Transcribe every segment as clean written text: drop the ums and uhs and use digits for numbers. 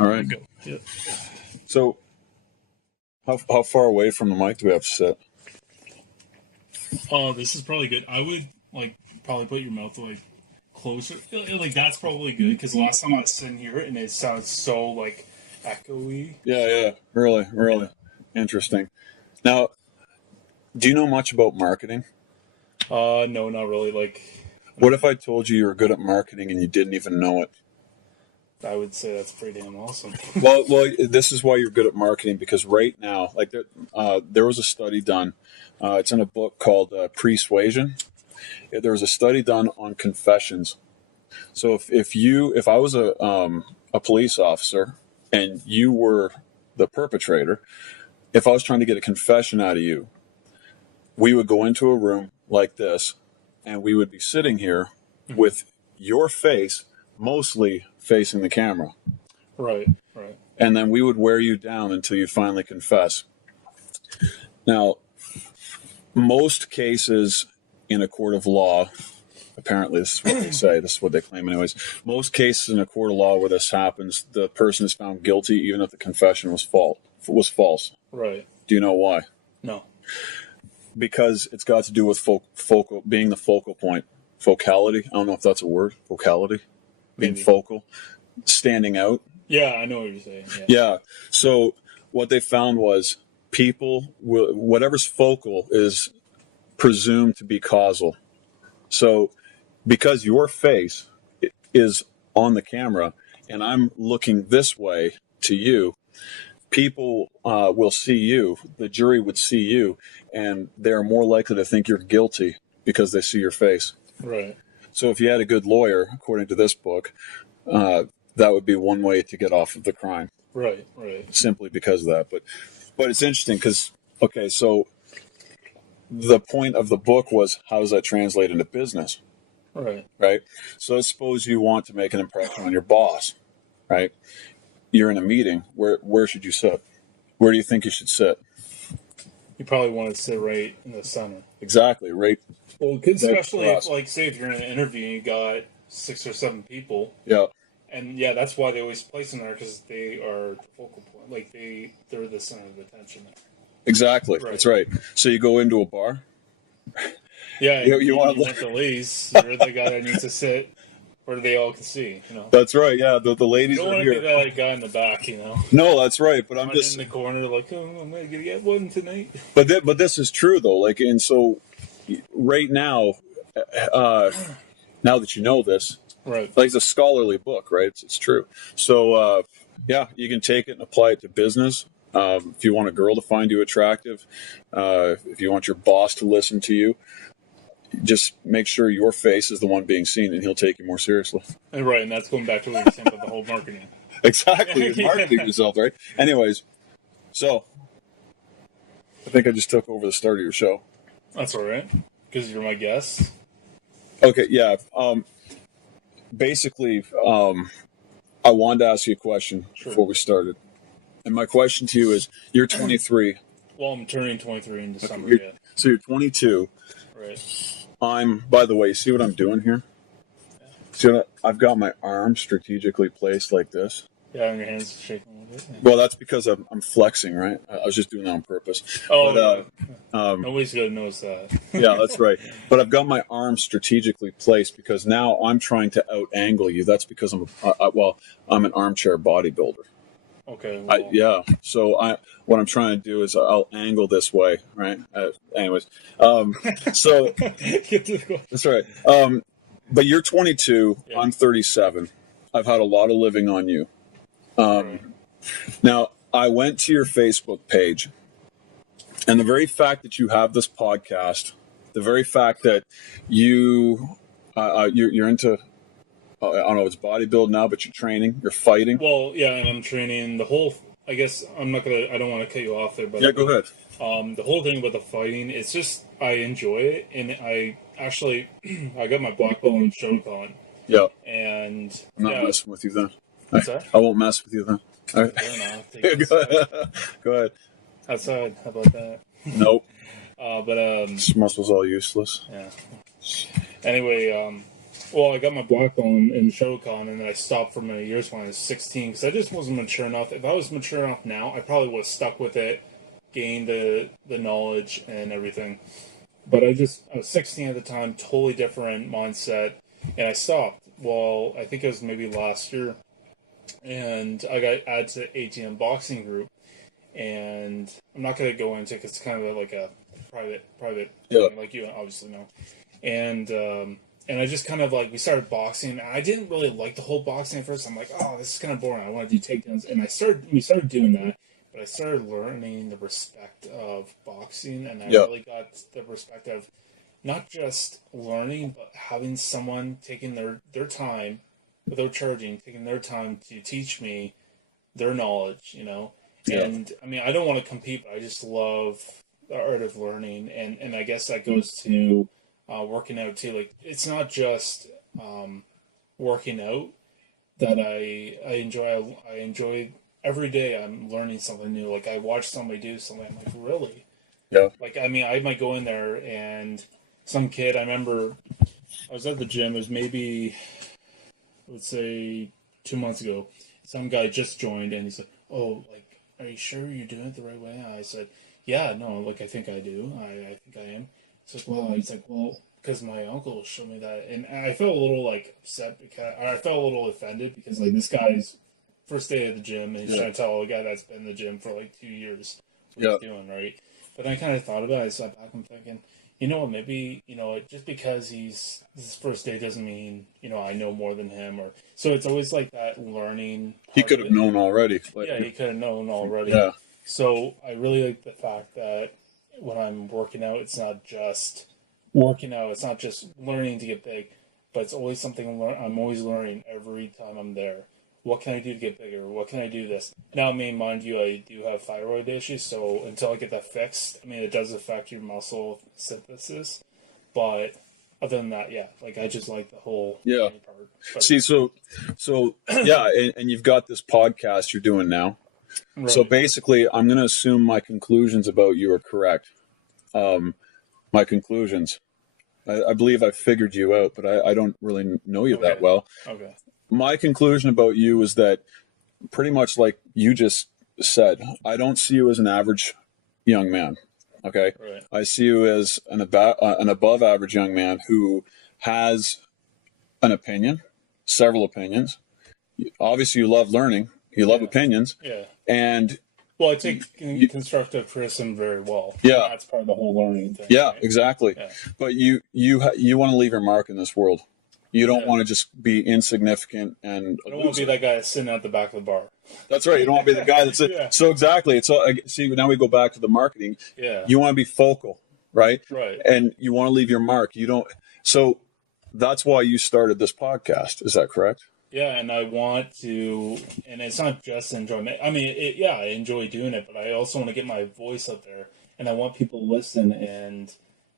All right. Go. Yeah. So, how far away from the mic do we have to sit? Oh, this is probably good. I would probably put your mouth closer. That's probably good because last time I was sitting here and it sounds so echoey. Yeah. Really interesting. Now, do you know much about marketing? No, not really. What if I told you were good at marketing and you didn't even know it? I would say that's pretty damn awesome. Well, this is why you're good at marketing, because right now, there was a study done. It's in a book called Persuasion. There was a study done on confessions. So if I was a police officer and you were the perpetrator, if I was trying to get a confession out of you, we would go into a room like this, and we would be sitting here with your face mostly facing the camera. Right. And then we would wear you down until you finally confess. Now, most cases in a court of law, apparently this is what they say, this is what they claim anyways, most cases in a court of law where this happens, the person is found guilty even if the confession was false. Right. Do you know why? No. Because it's got to do with being the focal point. Focality. I don't know if that's a word. Focality. Being focal. Standing out. Yeah, I know what you're saying. Yeah. So what they found was whatever's focal is presumed to be causal. So because your face is on the camera and I'm looking this way to you, people will see you, the jury would see you, and they're more likely to think you're guilty because they see your face. Right. So if you had a good lawyer, according to this book, that would be one way to get off of the crime. Right. Simply because of that. But it's interesting because, okay, so the point of the book was, how does that translate into business? Right? So let's suppose you want to make an impression on your boss, right? You're in a meeting. Where should you sit? Where do you think you should sit? You probably want to sit right in the center. Exactly, right. Well, especially if, say, if you're in an interview and you got 6 or 7 people. Yeah. And yeah, that's why they always place them there, because they are the focal point. They're the center of attention. Exactly. Right. That's right. So you go into a bar. Yeah, you want the ladies. You're the guy that needs to sit where they all can see. That's right. Yeah, the ladies. You don't want to be that guy in the back. No, that's right. But I'm just in the corner, I'm gonna get one tonight. But this is true though. And so right now, now that you know this, right? It's a scholarly book, right? It's true. So yeah, you can take it and apply it to business. If you want a girl to find you attractive, if you want your boss to listen to you, just make sure your face is the one being seen, and he'll take you more seriously. And that's going back to what you're saying about the whole marketing. Exactly, marketing yourself, right? Anyways, so I think I just took over the start of your show. That's all right, because you're my guest. Okay, yeah. Basically, I wanted to ask you a question before we started. And my question to you is, you're 23. Well, I'm turning 23 in December, okay, So you're 22. Right. By the way, see what I'm doing here? Yeah. See, I've got my arm strategically placed like this. Yeah, and your hands shaking a little bit. Yeah. Well, that's because I'm flexing, right? I was just doing that on purpose. Oh, but, nobody's going to notice that. Yeah, that's right. But I've got my arm strategically placed because now I'm trying to out-angle you. That's because I'm an armchair bodybuilder. Okay. Well. Yeah. So what I'm trying to do is I'll angle this way, right? Anyways, so that's right. But you're 22. Yeah. I'm 37. I've had a lot of living on you. Right. Now, I went to your Facebook page, and the very fact that you have this podcast, the very fact that you're into. I don't know if it's bodybuilding now, but you're training, you're fighting. Well, yeah, and I'm training the whole. I guess I don't want to cut you off there, but yeah, go ahead. The whole thing about the fighting, it's just I enjoy it, and I got my black belt in Shotokan. Yeah, and I'm not messing with you then. What's that? I won't mess with you then. Right. Go ahead. Outside, how about that? Nope. But this muscle's all useless. Yeah. Anyway, Well, I got my black belt in Shotokan, and then I stopped for many years when I was 16 because I just wasn't mature enough. If I was mature enough now, I probably would have stuck with it, gained the knowledge and everything. But I was 16 at the time, totally different mindset, and I stopped. Well, I think it was maybe last year, and I got added to the ATM boxing group, and I'm not going to go into it 'cause it's kind of like a private thing, like you obviously know, and I just kind of like we started boxing. And I didn't really like the whole boxing at first. I'm like, oh, this is kind of boring. I want to do takedowns, and we started doing that. But I started learning the respect of boxing, and I really got the respect of not just learning, but having someone taking their time without charging, taking their time to teach me their knowledge, you know. Yeah. And I mean, I don't want to compete, but I just love the art of learning, and I guess that goes to working out too. Like, it's not just working out that I enjoy. I enjoy every day. I'm learning something new. Like, I watch somebody do something. I'm like, really? Yeah. Like, I mean, I might go in there and some kid. I remember I was at the gym. It was maybe, I would say, 2 months ago. Some guy just joined, and he said, "Oh, like, are you sure you're doing it the right way?" I said, "Yeah, no, like, I think I do. I think I am." He's like, "Well," he's like, "Well, because my uncle showed me that," and I felt a little like upset because I felt a little offended because like this guy's first day at the gym, and he's trying to tell a guy that's been in the gym for like 2 years what he's doing, right? But then I kind of thought about it. I sat back and thinking, you know what? Maybe, you know, just because he's his first day doesn't mean, you know, I know more than him, or so it's always like that learning. He could have known already. Like, yeah, he could have known already. Yeah. So I really like the fact that when I'm working out, it's not just working out. It's not just learning to get big, but it's always something I'm always learning every time I'm there. What can I do to get bigger? What can I do this? Now, I mean, mind you, I do have thyroid issues, so until I get that fixed, I mean, it does affect your muscle synthesis. But other than that, yeah, like I just like the whole part. But, see, so yeah, and you've got this podcast you're doing now. Right. So basically, I'm going to assume my conclusions about you are correct. My conclusions. I believe I figured you out, but I don't really know you that well. Okay. My conclusion about you is that pretty much like you just said, I don't see you as an average young man. Okay. Right. I see you as an above average young man who has an opinion, several opinions. Obviously, you love learning. You love opinions. Yeah. And well, I take constructive criticism very well. Yeah. That's part of the whole learning thing. Yeah, right? Exactly. Yeah. But you want to leave your mark in this world. You don't want to just be insignificant and. I don't want to be that guy that's sitting at the back of the bar. That's right. You don't want to be the guy that's it. So exactly. It's all, see, now we go back to the marketing. Yeah. You want to be focal, right? Right. And you want to leave your mark. You don't. So that's why you started this podcast. Is that correct? Yeah, and I want to, and it's not just enjoyment. I mean, I enjoy doing it, but I also want to get my voice out there, and I want people to listen and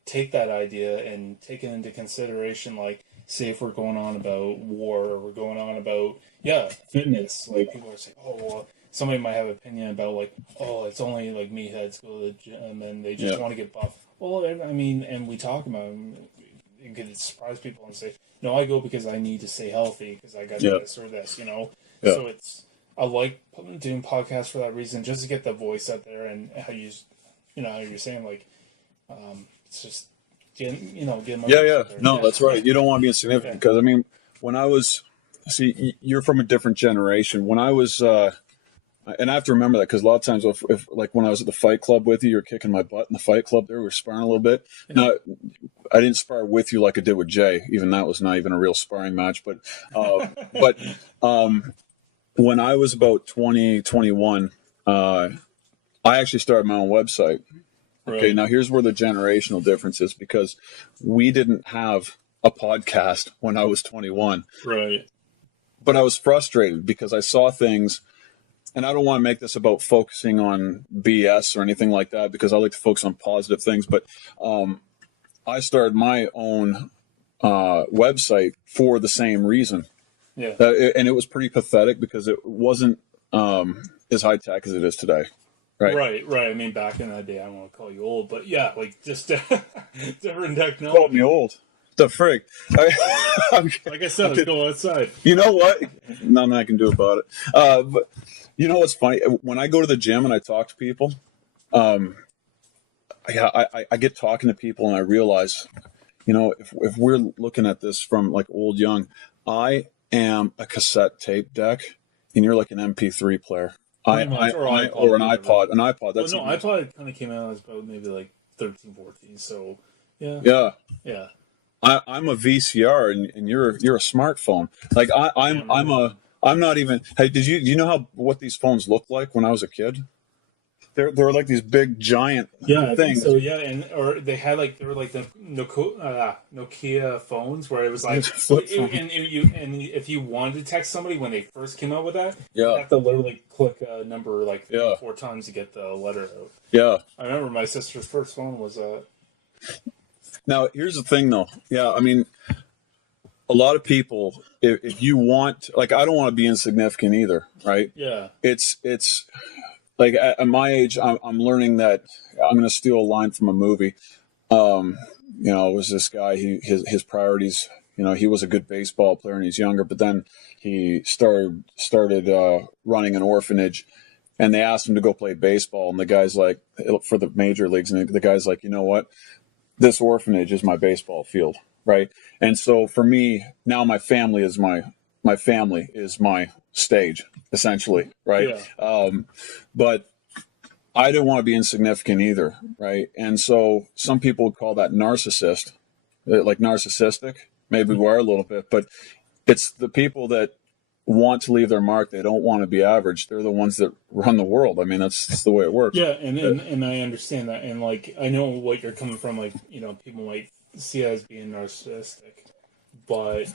take that idea and take it into consideration. Like, say if we're going on about war, or we're going on about fitness, like people are saying, oh, well, somebody might have an opinion about like, oh, it's only like meatheads go to the gym and they just want to get buff. Well, I mean, and we talk about it could surprise people and say, no, I go because I need to stay healthy because I got this or this, you know. Yeah. So I like doing podcasts for that reason, just to get the voice out there and how how you're saying like, it's just getting my voice out there. No, that's right. You don't want to be insignificant because I mean, when I was you're from a different generation. When I was and I have to remember that because a lot of times if like when I was at the fight club with you, you're kicking my butt in the fight club there, we were sparring a little bit. Now, I didn't spar with you like I did with Jay. Even that was not even a real sparring match. But when I was about 20, 21, I actually started my own website. Right. Okay, now here's where the generational difference is because we didn't have a podcast when I was 21. Right. But I was frustrated because I saw things. And I don't want to make this about focusing on BS or anything like that because I like to focus on positive things. But I started my own website for the same reason. Yeah. And it was pretty pathetic because it wasn't as high tech as it is today. Right. Right. I mean, back in that day, I don't want to call you old, but yeah, like just different technology. Call me old. The frig. Like I said, let's go outside. You know what? Nothing I can do about it. But you know what's funny? When I go to the gym and I talk to people, I get talking to people and I realize, if we're looking at this from like old young, I am a cassette tape deck and you're like an MP3 player. Or an iPod. An iPod. That's iPod kind of came out as about maybe like 13, 14. So yeah. Yeah. I'm a VCR and you're a smartphone. Like I'm not even. Hey, do you know what these phones looked like when I was a kid? They're like these big giant things. So or they had they were like the Nokia phones where it was like and if you wanted to text somebody when they first came out with that, you have to literally click a number 4 times to get the letter out. Yeah, I remember my sister's first phone was Now here's the thing though. Yeah, I mean, a lot of people, if you want, I don't want to be insignificant either, right? Yeah. It's like at my age, I'm learning that I'm going to steal a line from a movie. It was this guy. His priorities. He was a good baseball player and he's younger, but then he started running an orphanage, and they asked him to go play baseball, and the guy's like, for the major leagues, and the guy's like, you know what? This orphanage is my baseball field, right? And so for me now, my family is my stage, essentially, right? Yeah. But I don't want to be insignificant either, right? And so some people would call that narcissist, like narcissistic. Maybe we are a little bit, but it's the people that want to leave their mark. They don't want to be average. They're the ones that run the world. I mean, that's the way it works. Yeah, and I understand that, and I know what you're coming from. People might see it as being narcissistic, but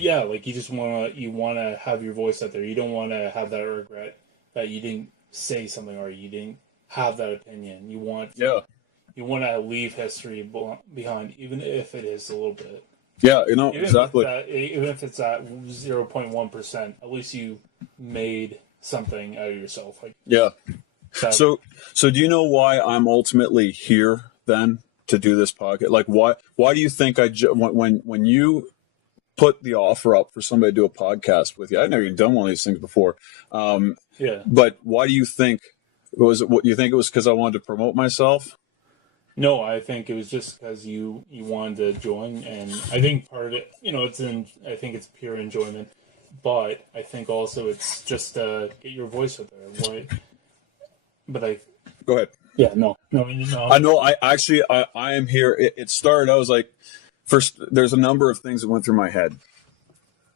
yeah, you wanna have your voice out there. You don't want to have that regret that you didn't say something or you didn't have that opinion. You want to leave history behind, even if it is a little bit. Yeah, exactly. Even if it's at 0.1%, at least you made something out of yourself. So do you know why I'm ultimately here then to do this podcast? Like, why do you think when you put the offer up for somebody to do a podcast with you? I've never even done one of these things before. But why do you think it was? What you think it was? Because I wanted to promote myself? No, I think it was just because you wanted to join, and I think part of it, I think it's pure enjoyment, but I think also it's just get your voice out there. Go ahead. Yeah, no. I know. I am here. It started. I was like, first, there's a number of things that went through my head.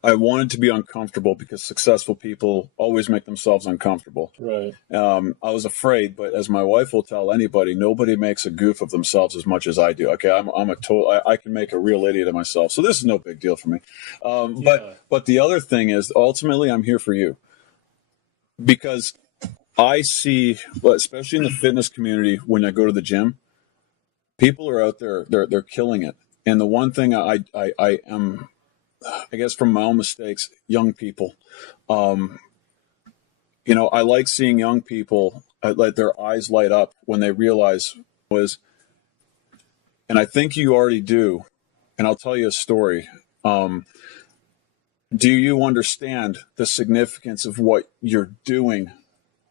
I wanted to be uncomfortable because successful people always make themselves uncomfortable. Right. I was afraid, but as my wife will tell anybody, nobody makes a goof of themselves as much as I do. Okay, I can make a real idiot of myself, so this is no big deal for me. But the other thing is, ultimately, I'm here for you because I see, especially in the fitness community, when I go to the gym, people are out there, they're killing it. And the one thing I am, I guess from my own mistakes, young people, I like seeing young people let their eyes light up when they realize and I think you already do, and I'll tell you a story. Do you understand the significance of what you're doing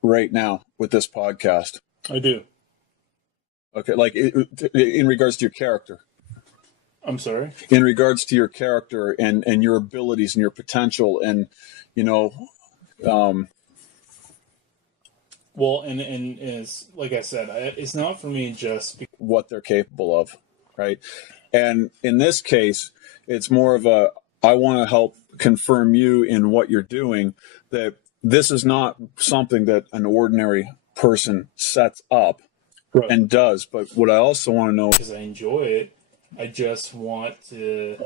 right now with this podcast? I do. Okay, in regards to your character. I'm sorry? In regards to your character and your abilities and your potential and, well, and it's, like I said, it's not for me just what they're capable of, right? And in this case, it's more of I want to help confirm you in what you're doing, that this is not something that an ordinary person sets up and does. But what I also want to know, because I enjoy it, I just want to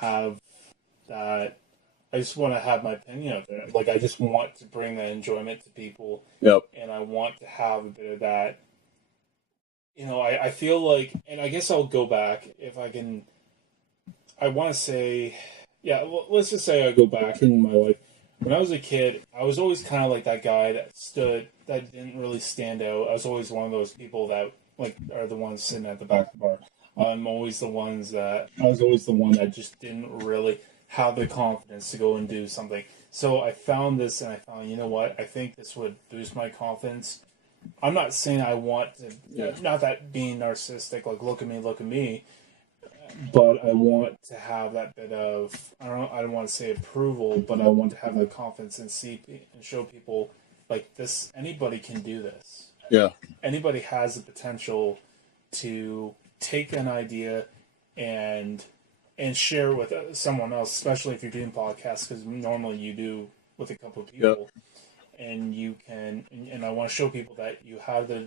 have that. I just want to have my opinion out there. I just want to bring that enjoyment to people. Yep. And I want to have a bit of that. I feel like, and I guess I'll go back if I can. I want to say, well, let's just say I go back in my life. When I was a kid, I was always kind of like that guy that didn't really stand out. I was always one of those people that are the ones sitting at the back of the bar. I was always the one that just didn't really have the confidence to go and do something. So I found this, and I found, you know what? I think this would boost my confidence. I'm not saying I want to, not that being narcissistic, like look at me, but I want to have that bit of, I don't want to say approval, but I want to have the confidence and show people like this. Anybody can do this. Yeah. Anybody has the potential to take an idea and share it with someone else, especially if you're doing podcasts, because normally you do with a couple of people. Yeah. And you can, and I want to show people that you have the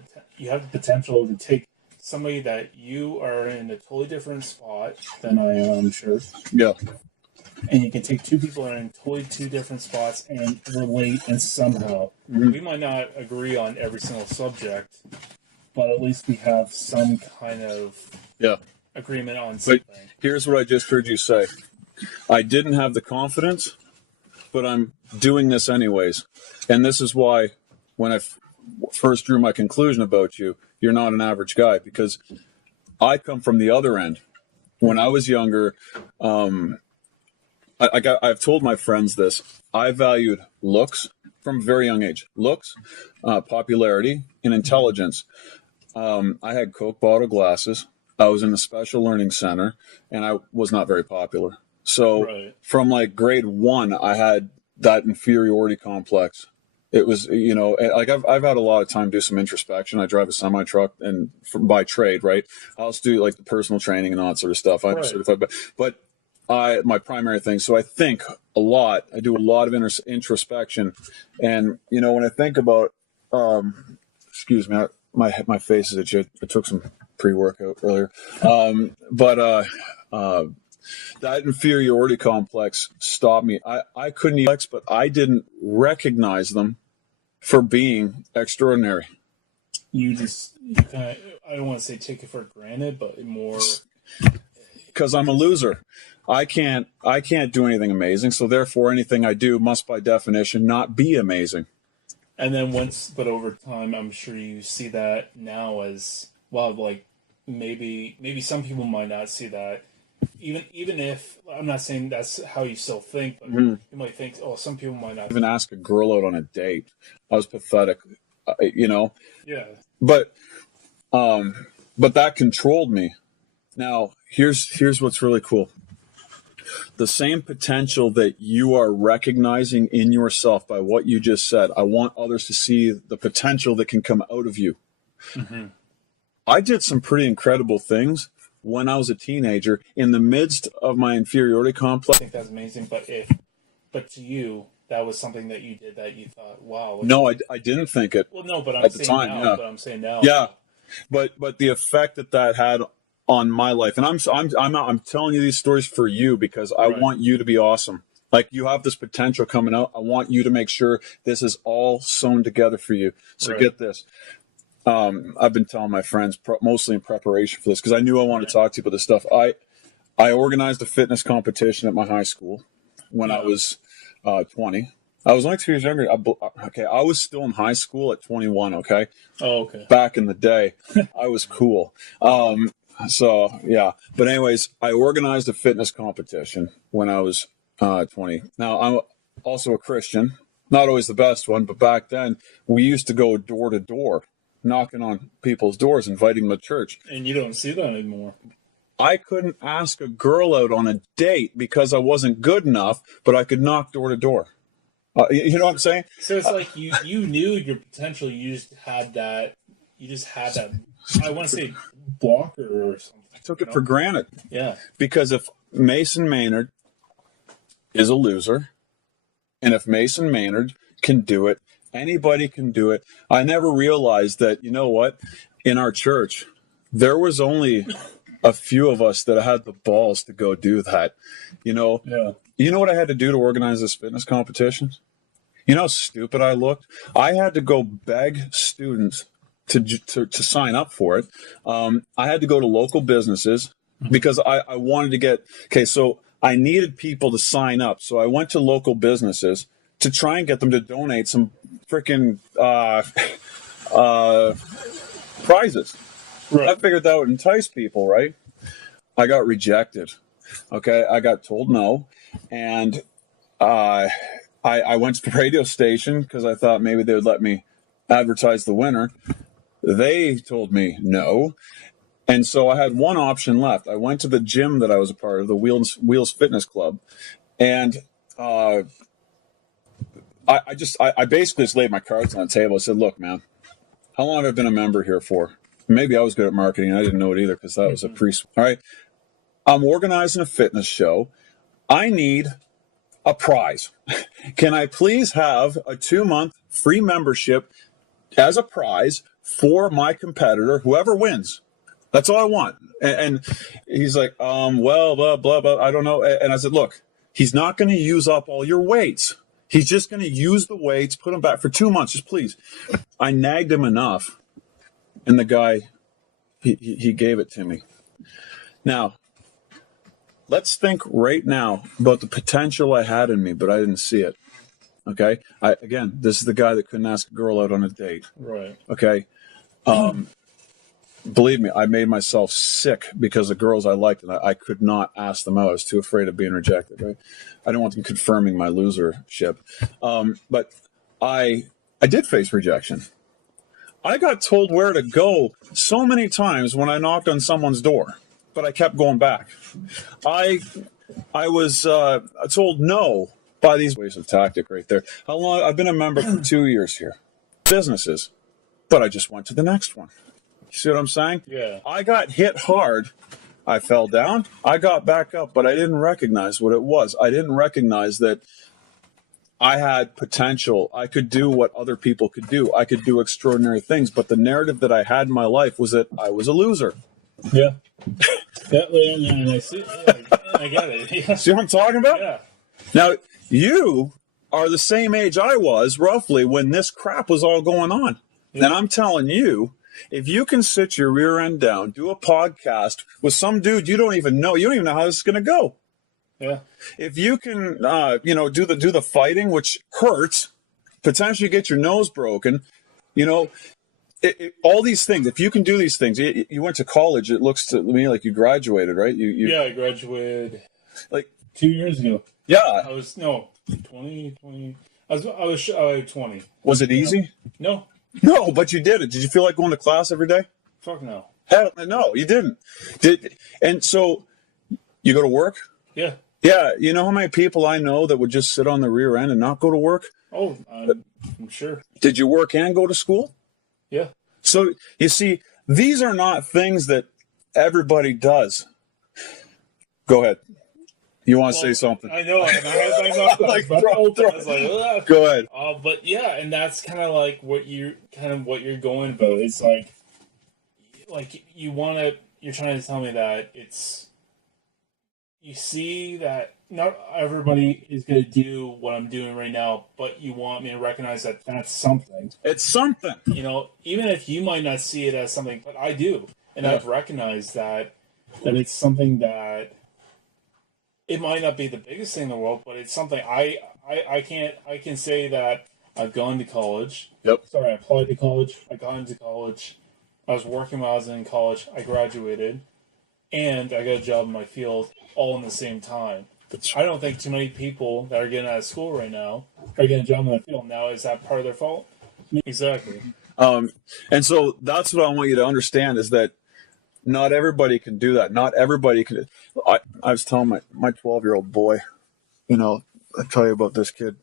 potential to take somebody that you are in a totally different spot than I am, I'm sure. Yeah. And you can take two people that are in totally two different spots and relate, and somehow we might not agree on every single subject, but at least we have some kind of agreement on something. But here's what I just heard you say. I didn't have the confidence, but I'm doing this anyways. And this is why when I first drew my conclusion about you, you're not an average guy, because I come from the other end. When I was younger, I've told my friends this. I valued looks from a very young age. Looks, popularity, and intelligence. I had Coke bottle glasses. I was in a special learning center, and I was not very popular. So from like grade 1, I had that inferiority complex. It was, like I've had a lot of time to do some introspection. I drive a semi truck, and by trade, right? I also do like the personal training and all that sort of stuff. I'm certified, but my primary thing. So I think a lot. I do a lot of introspection, and when I think about, excuse me, my face is itchy. I took some pre-workout earlier, but that inferiority complex stopped me. I couldn't even, but I didn't recognize them for being extraordinary. You kind of, I don't want to say take it for granted, but more because I'm a loser. I can't do anything amazing, so therefore anything I do must by definition not be amazing. And then but over time, I'm sure you see that now as well. Like maybe some people might not see that. Even if I'm not saying that's how you still think, but you might think, some people might not even ask a girl out on a date. I was pathetic, Yeah. But that controlled me. Now here's what's really cool. The same potential that you are recognizing in yourself by what you just said, I want others to see the potential that can come out of you. Mm-hmm. I did some pretty incredible things when I was a teenager in the midst of my inferiority complex. I think that's amazing, but to you, that was something that you did that you thought, wow. No, I didn't think it. Well, no, but at the time, now, but I'm saying now. Yeah, but the effect that had on my life, and I'm telling you these stories for you because I want you to be awesome. Like, you have this potential coming out. I want you to make sure this is all sewn together for you. So get this. I've been telling my friends, mostly in preparation for this, because I knew I wanted to talk to you about this stuff. I organized a fitness competition at my high school when I was 20. I was only 2 years younger. I was still in high school at 21, okay? Oh, okay. Back in the day, I was cool. So, yeah. But anyways, I organized a fitness competition when I was 20. Now, I'm also a Christian. Not always the best one, but back then, we used to go door to door, knocking on people's doors, inviting them to church. And you don't see that anymore. I couldn't ask a girl out on a date because I wasn't good enough, but I could knock door to door. You know what I'm saying? So it's like you knew your potential. You just had that. I want to say blocker or something. I took it for granted. Yeah. Because if Mason Maynard is a loser, and if Mason Maynard can do it, anybody can do it. I never realized that, you know what, in our church, there was only a few of us that had the balls to go do that. You know what I had to do to organize this fitness competition? You know how stupid I looked? I had to go beg students to sign up for it. I had to go to local businesses because I wanted to get, so I needed people to sign up. So I went to local businesses to try and get them to donate some freaking prizes. Right. I figured that would entice people, right? I got rejected. Okay, I got told no, and I went to the radio station because I thought maybe they would let me advertise the winner. They told me no, and so I had one option left. I went to the gym that I was a part of, the Wheels Fitness Club, and I basically just laid my cards on the table. I said, "Look, man, how long have I been a member here for?" Maybe I was good at marketing. I didn't know it either because that was a all right. I'm organizing a fitness show. I need a prize. Can I please have a 2-month free membership as a prize for my competitor, whoever wins? That's all I want. And he's like, well, blah, blah, blah. I don't know. And I said, look, he's not going to use up all your weights. He's just going to use the weights, put them back for 2 months. Just please. I nagged him enough. And the guy, he gave it to me. Now, let's think right now about the potential I had in me, but I didn't see it. Okay? Again, this is the guy that couldn't ask a girl out on a date. Right. Okay? Believe me, I made myself sick because the girls I liked, and I could not ask them out. I was too afraid of being rejected, right? I didn't want them confirming my losership. But I did face rejection. I got told where to go so many times when I knocked on someone's door, but I kept going back. I was told no by these ways of tactic right there. How long? I've been a member for 2 years here. Businesses, but I just went to the next one. You see what I'm saying? Yeah. I got hit hard. I fell down. I got back up, but I didn't recognize what it was. I didn't recognize that I had potential. I could do what other people could do. I could do extraordinary things, but the narrative that I had in my life was that I was a loser. Yeah. And I see. I get it. Yeah. See what I'm talking about? Yeah. Now, you are the same age I was, roughly, when this crap was all going on. Yeah. And I'm telling you, if you can sit your rear end down, do a podcast with some dude you don't even know how this is going to go. Yeah. If you can, do the fighting, which hurts, potentially get your nose broken, all these things. If you can do these things, you went to college. It looks to me like you graduated, right? Yeah, I graduated like 2 years ago. Yeah, I was 20. I was 20. Was it easy? No. No, but you did it. Did you feel like going to class every day? Fuck no. Hell, no, you didn't. And so you go to work? Yeah. Yeah. You know how many people I know that would just sit on the rear end and not go to work? Oh, I'm sure. Did you work and go to school? Yeah. So you see, these are not things that everybody does. Go ahead. You want to say something? I know. And I had my mouth like, open. I was like, ugh. Go ahead. But yeah, and that's kind of like what you're going about. It's like you're trying to tell me that you see that not everybody is going to do what I'm doing right now, but you want me to recognize that that's something. It's something. Even if you might not see it as something, but I do. And I've recognized that it's something that it might not be the biggest thing in the world, but it's something I can say that I've gone to college. Yep. Sorry, I applied to college. I got into college. I was working while I was in college. I graduated. And I got a job in my field all in the same time. I don't think too many people that are getting out of school right now are getting a job in their field. Now, is that part of their fault? Exactly. And so that's what I want you to understand is that not everybody can do that. Not everybody can. I was telling my 12-year-old boy, I tell you about this kid.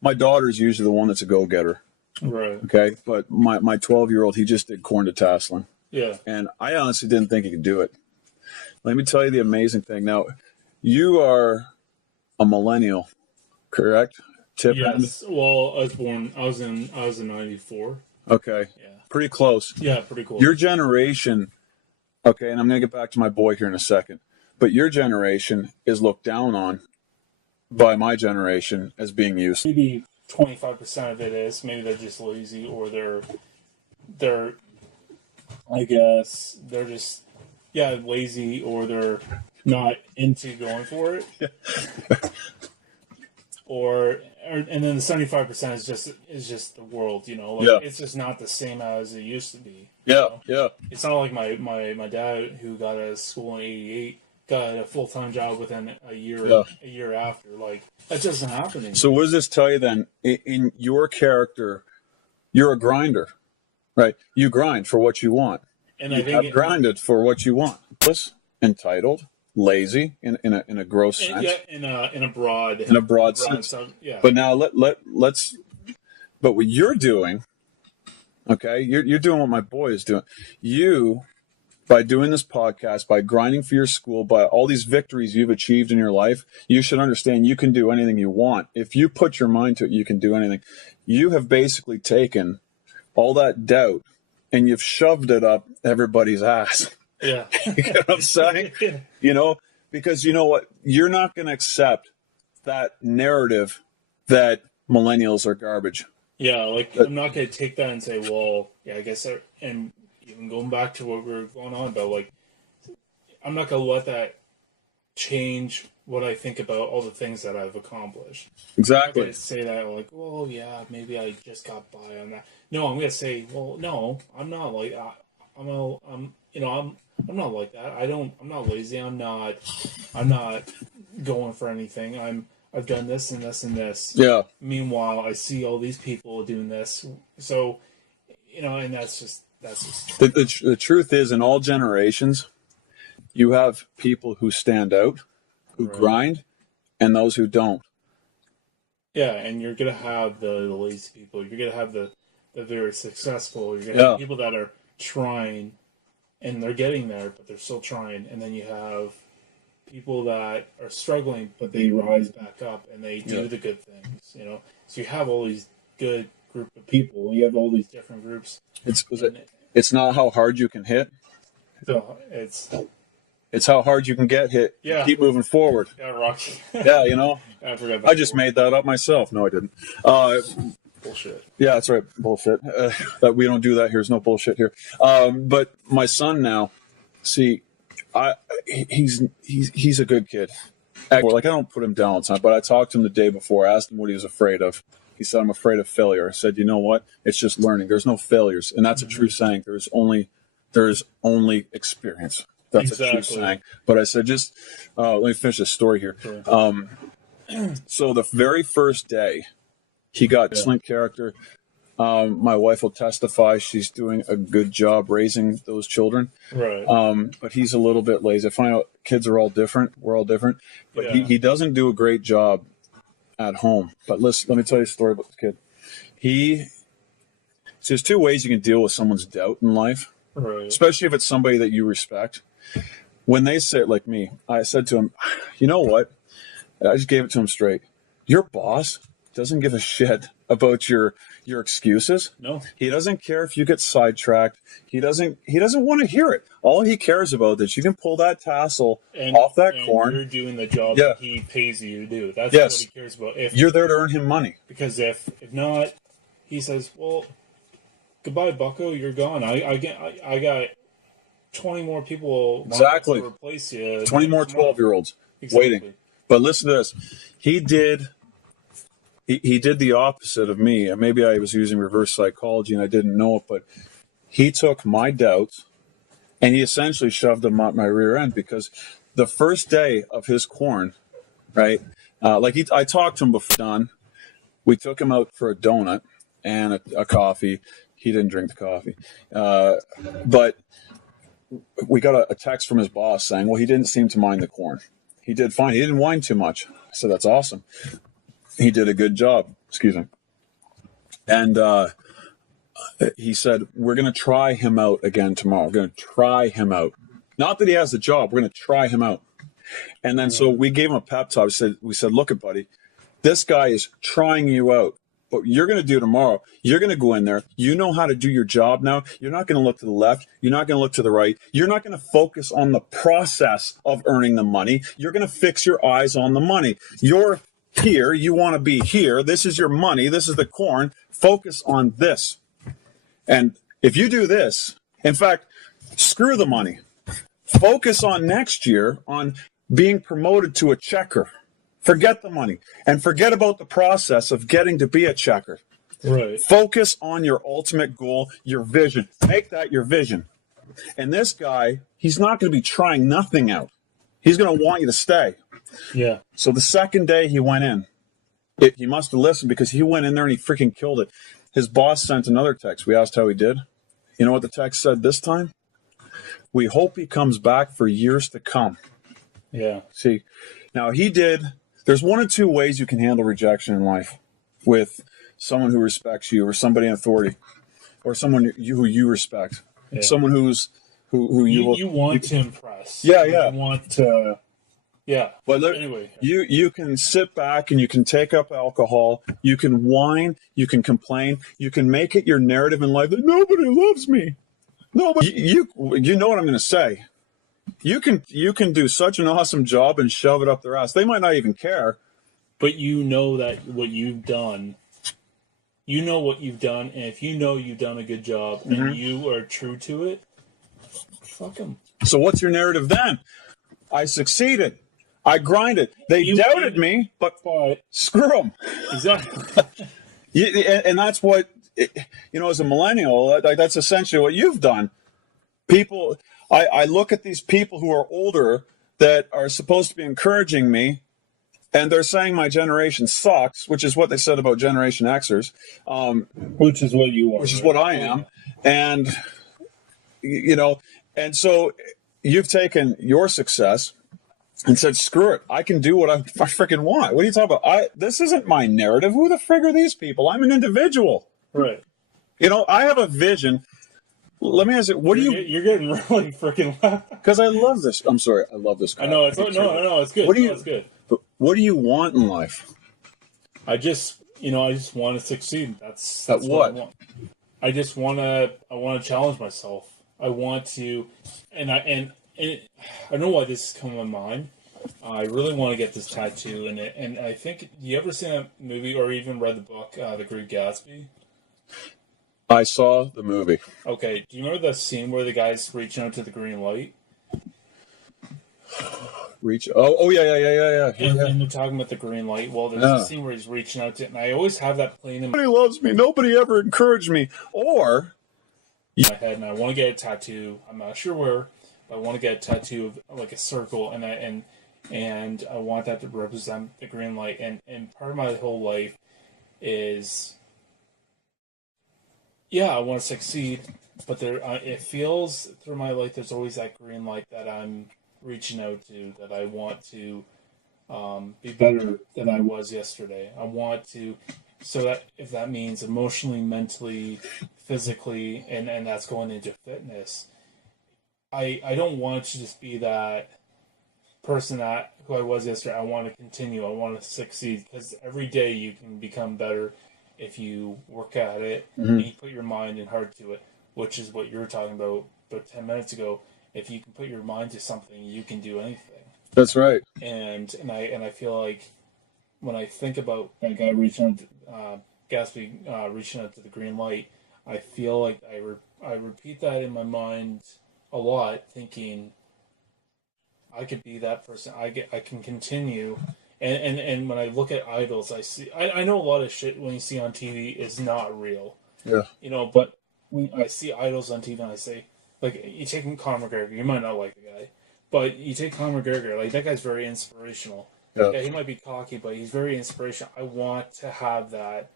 My daughter's usually the one that's a go-getter. Right. Okay. But my 12-year-old, he just did corn to tasseling. Yeah. And I honestly didn't think he could do it. Let me tell you the amazing thing. Now, you are a millennial, correct? Tip yes. Well, I was in 94. Okay. Yeah. Pretty close. Yeah, pretty cool. Your generation, okay, and I'm going to get back to my boy here in a second, but your generation is looked down on by my generation as being used. Maybe 25% of it is. Maybe they're just lazy, or they're I guess they're just lazy, or they're not into going for it. and then the 75% is just the world, you know. Like, Yeah. it's just not the same as it used to be. Yeah, you know? yeah. It's not like my dad, who got out of school in '88, got a full-time job within a year. Yeah. A year after. Like, that doesn't happen anymore. So what does this tell you then? In your character, you're a grinder, right? You grind for what you want. And You I think have grinded for what you want. Entitled, lazy, in a gross sense. yeah, in a broad sense. Yeah. But now let's. But what you're doing, okay? You're doing what my boy is doing. You, by doing this podcast, by grinding for your school, by all these victories you've achieved in your life, you should understand you can do anything you want. If you put your mind to it, you can do anything. You have basically taken all that doubt and you've shoved it up everybody's ass. Yeah. You know what I'm saying? Yeah. You know, because you know what? You're not going to accept that narrative that millennials are garbage. Yeah, like, I'm not going to take that and say, well, yeah, I guess, and even going back to what we were going on about, like, I'm not going to let that change what I think about all the things that I've accomplished. Exactly. I'm not going to say that, like, well, yeah, maybe I just got by on that. No, I'm going to say, well, no, I'm not like that. I'm not like that. I'm not lazy. I'm not going for anything. I've done this and this and this. Yeah. Meanwhile, I see all these people doing this. So, and that's just. The truth is, in all generations, you have people who stand out, who grind, and those who don't. Yeah, and you're gonna have the lazy people. You're gonna have the very successful. You're gonna have people that are trying, and they're getting there, but they're still trying. And then you have people that are struggling, but they rise back up and they do the good things. So you have all these good group of people. You have all these different groups. It's not how hard you can hit. So it's how hard you can get hit. Yeah. Keep moving forward. Yeah, Rocky. Yeah, I forgot that. I just made that up myself. No, I didn't. Bullshit. Yeah, that's right. Bullshit. That we don't do that here. There's no bullshit here. But my son now, see, he's a good kid. Like, I don't put him down all the time, but I talked to him the day before, asked him what he was afraid of. He said, I'm afraid of failure. I said, you know what? It's just learning. There's no failures. And that's a true saying. There's only experience. That's a true saying. But I said, just let me finish this story here. Sure. So the very first day he got excellent character. My wife will testify she's doing a good job raising those children. Right. But he's a little bit lazy. I find out kids are all different. We're all different. But he doesn't do a great job at home. But listen, let me tell you a story about this kid. So there's two ways you can deal with someone's doubt in life, especially if it's somebody that you respect. When they say it like me, I said to him, you know what? I just gave it to him straight. Your boss doesn't give a shit about your excuses. No. He doesn't care if you get sidetracked. He doesn't want to hear it. All he cares about is you can pull that tassel off that corn. You're doing the job that he pays you to do. That's what he cares about. If you're there to earn him money. Because if not, he says, well, goodbye, Bucko, you're gone. I got 20 more people to replace you. 20 more 12-year-olds waiting. But listen to this. He did the opposite of me. Maybe I was using reverse psychology and I didn't know it, but he took my doubts and he essentially shoved them up my rear end, because the first day of his corn, right? I talked to him before done. We took him out for a donut and a coffee. He didn't drink the coffee. But we got a text from his boss saying, well, he didn't seem to mind the corn. He did fine. He didn't whine too much. I said, that's awesome. He did a good job. Excuse me. And he said, we're going to try him out again tomorrow. We're going to try him out. Not that he has the job. We're going to try him out. And then so we gave him a pep talk. We said, look, buddy, this guy is trying you out. What you're going to do tomorrow, you're going to go in there. You know how to do your job now. You're not going to look to the left. You're not going to look to the right. You're not going to focus on the process of earning the money. You're going to fix your eyes on the money. You're here. You want to be here. This is your money. This is the corn. Focus on this. And if you do this, in fact, screw the money. Focus on next year on being promoted to a checker. Forget the money and forget about the process of getting to be a checker. Right. Focus on your ultimate goal, your vision. Make that your vision. And this guy, he's not going to be trying nothing out. He's going to want you to stay. Yeah. So the second day he went in, he must have listened because he went in there and he freaking killed it. His boss sent another text. We asked how he did. You know what the text said this time? We hope he comes back for years to come. Yeah. See, now he did. There's one of two ways you can handle rejection in life with someone who respects you or somebody in authority or someone who you respect. Yeah. Someone who you want to impress. Yeah. You want to. Yeah. But look, anyway, you can sit back and you can take up alcohol. You can whine. You can complain. You can make it your narrative in life that nobody loves me. Nobody. You know what I'm going to say. You can do such an awesome job and shove it up their ass. They might not even care. But you know that what you've done. You know what you've done, and if you know you've done a good job and you are true to it, fuck them. So what's your narrative then? I succeeded. I grinded. They doubted me, but screw them. Exactly. And that's what, as a millennial, that's essentially what you've done. People, I look at these people who are older that are supposed to be encouraging me, and they're saying my generation sucks, which is what they said about Generation Xers. Which is what you are. Which is what I am. And, and so you've taken your success and said, screw it, I can do what I freaking want. What are you talking about? This isn't my narrative. Who the frig are these people? I'm an individual. Right. I have a vision. Let me ask you, what do you... You're getting really freaking loud. Because I love this. I'm sorry, I love this guy. I know, it's good. It's good. But what do you want in life? I just want to succeed. That's what I want. I just want to challenge myself. I want to, and I don't know why this is coming to my mind. I really want to get this tattoo, and I think, you ever seen that movie or even read the book, The Great Gatsby? I saw the movie. Okay, do you remember the scene where the guy's reaching out to the green light? Yeah. And they're talking about the green light. Well, there's a scene where he's reaching out to it, and I always have that playing in Nobody loves me. Nobody ever encouraged me. Or... my head, and I want to get a tattoo. I'm not sure where, but I want to get a tattoo of like a circle, and I want that to represent the green light. And part of my whole life is, I want to succeed, but it feels through my life there's always that green light that I'm reaching out to, that I want to be better than I was yesterday. I want to, so that if that means emotionally, mentally, physically, and that's going into fitness, I don't want to just be that person who I was yesterday. I want to continue. I want to succeed, because every day you can become better if you work at it and you put your mind and heart to it, which is what you were talking about 10 minutes ago. If you can put your mind to something, you can do anything. That's right. And I feel like when I think about that guy reaching out, Gatsby reaching out to the green light, I feel like I repeat that in my mind a lot, thinking I could be that person. I can continue. And when I look at idols, I know a lot of shit when you see on TV is not real. Yeah. But when I see idols on TV, and I say, like, you take Conor McGregor, you might not like the guy, but you take Conor McGregor, like, that guy's very inspirational. Yeah, he might be cocky, but he's very inspirational. I want to have that.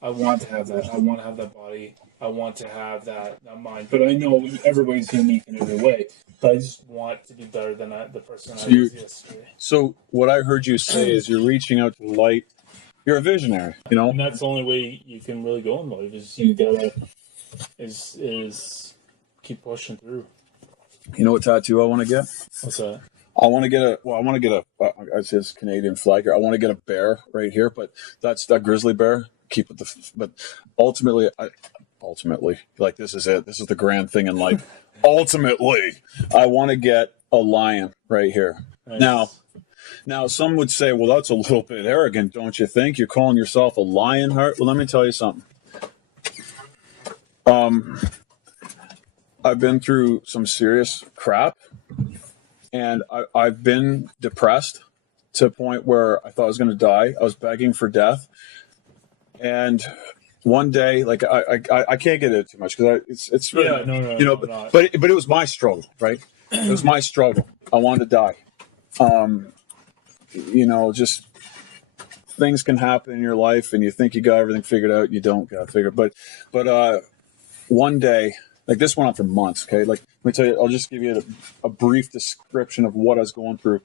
I want to have that body. I want to have that mind. But I know everybody's unique in every way. But I just want to be better than the person I was yesterday. So what I heard you say is you're reaching out to the light. You're a visionary, And that's the only way you can really go in life, is you gotta is keep pushing through. You know what tattoo I want to get? What's that? I want to get it says Canadian flag here. I want to get a bear right here, but that's that grizzly bear. Keep it but ultimately, like, this is it. This is the grand thing in life. Ultimately, I want to get a lion right here. Nice. Now, some would say, well, that's a little bit arrogant, don't you think? You're calling yourself a lionheart? Well, let me tell you something. I've been through some serious crap, and I've been depressed. to a point where I thought I was going to die. I was begging for death. And one day, like I can't get into it too much because it's really, but it was my struggle, right? It was my struggle. I wanted to die. Just things can happen in your life, and you think you got everything figured out. You don't got it figured. But one day, like this went on for months. Okay, like let me tell you, I'll just give you a brief description of what I was going through.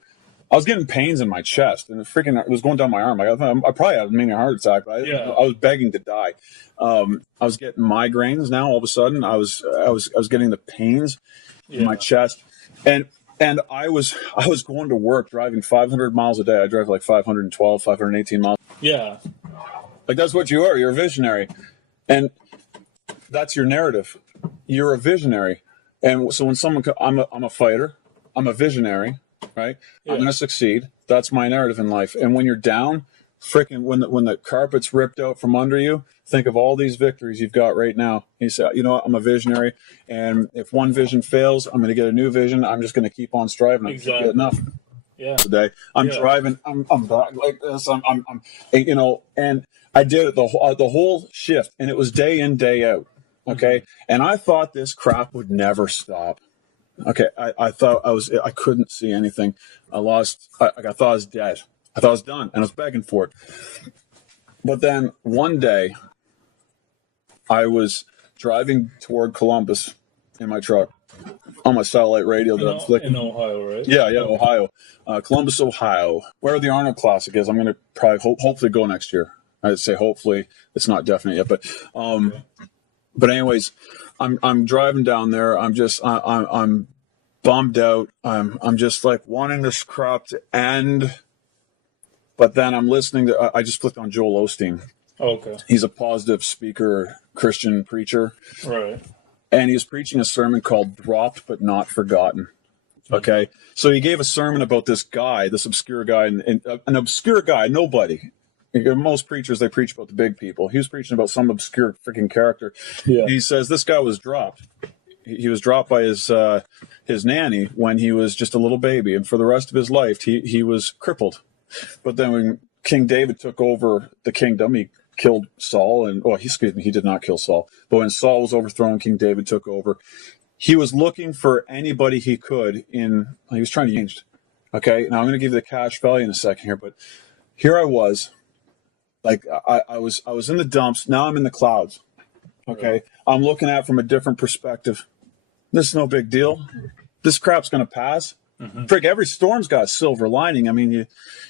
I was getting pains in my chest, and it was going down my arm. I probably had a mini heart attack. But I was begging to die. I was getting migraines. Now all of a sudden, I was getting the pains in my chest, and I was going to work driving 500 miles a day. I drive like 512, 518 miles. Yeah, like that's what you are. You're a visionary, and that's your narrative. You're a visionary, and so when someone, I'm a fighter. I'm a visionary. Right? Yeah. I'm going to succeed. That's my narrative in life. And when you're down, freaking when the carpet's ripped out from under you, think of all these victories you've got right now. And you say, you know what? I'm a visionary. And if one vision fails, I'm going to get a new vision. I'm just going to keep on striving. Exactly. Get enough. Yeah. Today I'm driving. I'm back like this. I'm and I did it the whole shift, and it was day in, day out. Okay. Mm-hmm. And I thought this crap would never stop. Okay, I thought I couldn't see anything. I thought I was dead. I thought I was done, and I was begging for it. But then one day, I was driving toward Columbus in my truck on my satellite radio that I'm flicking. In Ohio, right? Yeah, Ohio. Columbus, Ohio, where the Arnold Classic is. I'm going to probably hopefully go next year. I'd say hopefully. It's not definite yet, but anyways, I'm driving down there. I'm bummed out. I'm just like wanting this crap to end. But then I'm listening to. I just clicked on Joel Osteen. Oh, okay. He's a positive speaker, Christian preacher. Right. And he was preaching a sermon called "Dropped but Not Forgotten." Okay, so he gave a sermon about this guy, this obscure guy, and an obscure guy, nobody. Most preachers, they preach about the big people. He was preaching about some obscure freaking character. Yeah. He says this guy was dropped. He was dropped by his nanny when he was just a little baby, and for the rest of his life, he was crippled. But then when King David took over the kingdom, he killed Saul, he did not kill Saul. But when Saul was overthrown, King David took over. He was looking for anybody he could he was trying to change. Okay, now I'm going to give you the cash value in a second here, but here I was. Like I was in the dumps. Now I'm in the clouds. Okay, right. I'm looking at it from a different perspective. This is no big deal. This crap's gonna pass. Mm-hmm. Frick, every storm's got a silver lining. I mean,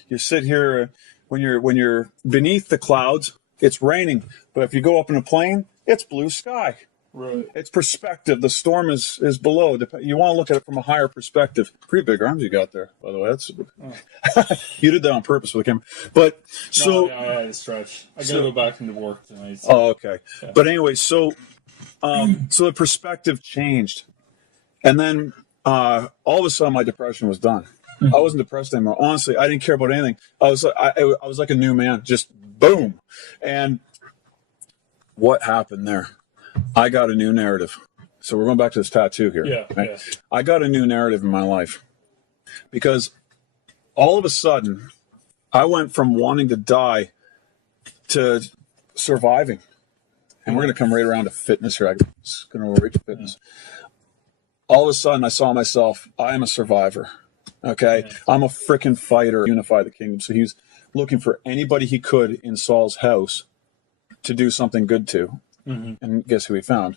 you sit here when you're beneath the clouds, it's raining. But if you go up in a plane, it's blue sky. Right. It's perspective. The storm is below. You want to look at it from a higher perspective. Pretty big arms you got there, by the way. You did that on purpose with the camera. But so I had to stretch. I gotta go back into work tonight. So. Oh, okay. Yeah. But anyway, so the perspective changed, and then all of a sudden my depression was done. Mm-hmm. I wasn't depressed anymore. Honestly, I didn't care about anything. I was like a new man. Just boom. And what happened there? I got a new narrative. So we're going back to this tattoo here. Yeah, right? Yeah. I got a new narrative in my life because all of a sudden I went from wanting to die to surviving. And we're going to come right around to fitness here. I'm just going to reach fitness. All of a sudden I saw myself, I am a survivor. Okay. Yeah. I'm a freaking fighter. Unify the kingdom. So he's looking for anybody he could in Saul's house to do something good to. Mm-hmm. And guess who he found?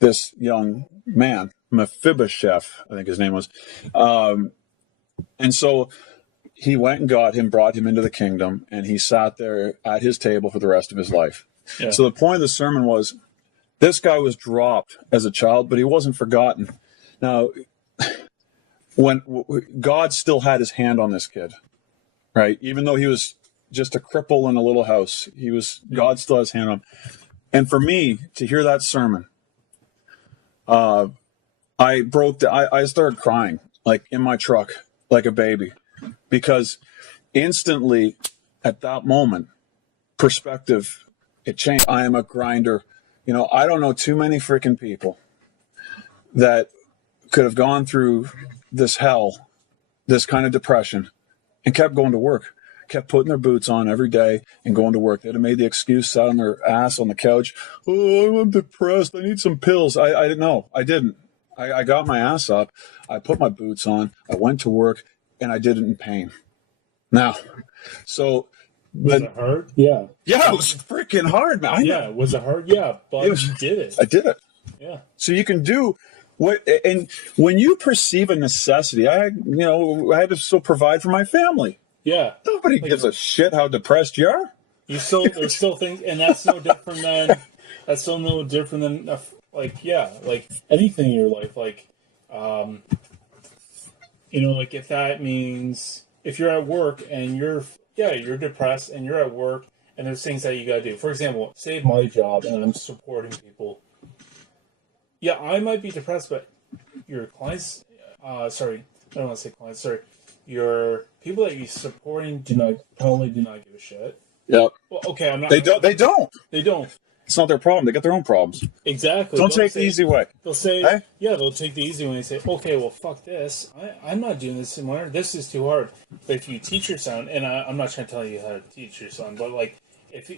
This young man, Mephibosheth, I think his name was. And so he went and got him, brought him into the kingdom, and he sat there at his table for the rest of his life. Yeah. So the point of the sermon was, this guy was dropped as a child, but he wasn't forgotten. Now, when God still had his hand on this kid, right? Even though he was just a cripple in a little house, God still has his hand on him. And for me to hear that sermon, I started crying, like in my truck, like a baby, because instantly at that moment, perspective, it changed. I am a grinder. I don't know too many freaking people that could have gone through this hell, this kind of depression, and kept going to work, kept putting their boots on every day and going to work. They'd have made the excuse, sat on their ass on the couch. Oh, I'm depressed. I need some pills. I didn't know. I didn't. I got my ass up. I put my boots on. I went to work, and I did it in pain. Now, so... Was it hard? Yeah. Yeah, it was freaking hard, man. Was it hard? Yeah, but you did it. I did it. Yeah. So you can do what, and when you perceive a necessity, I had to still provide for my family. Yeah. Nobody gives a shit how depressed you are. There's still things, and that's no different than, like anything in your life. Like, if that means, if you're at work and you're depressed and you're at work and there's things that you gotta do. For example, save my job and I'm supporting people. Yeah, I might be depressed, but your clients, I don't want to say clients, your people that you're supporting probably do not give a shit. Yep. Well, okay, I'm not. They don't. They don't. It's not their problem. They got their own problems. Exactly. Don't take the easy way. They'll say, hey? They'll take the easy way and say, okay, well, fuck this. I'm not doing this anymore. This is too hard. But if you teach your son, and I'm not trying to tell you how to teach your son, but like, if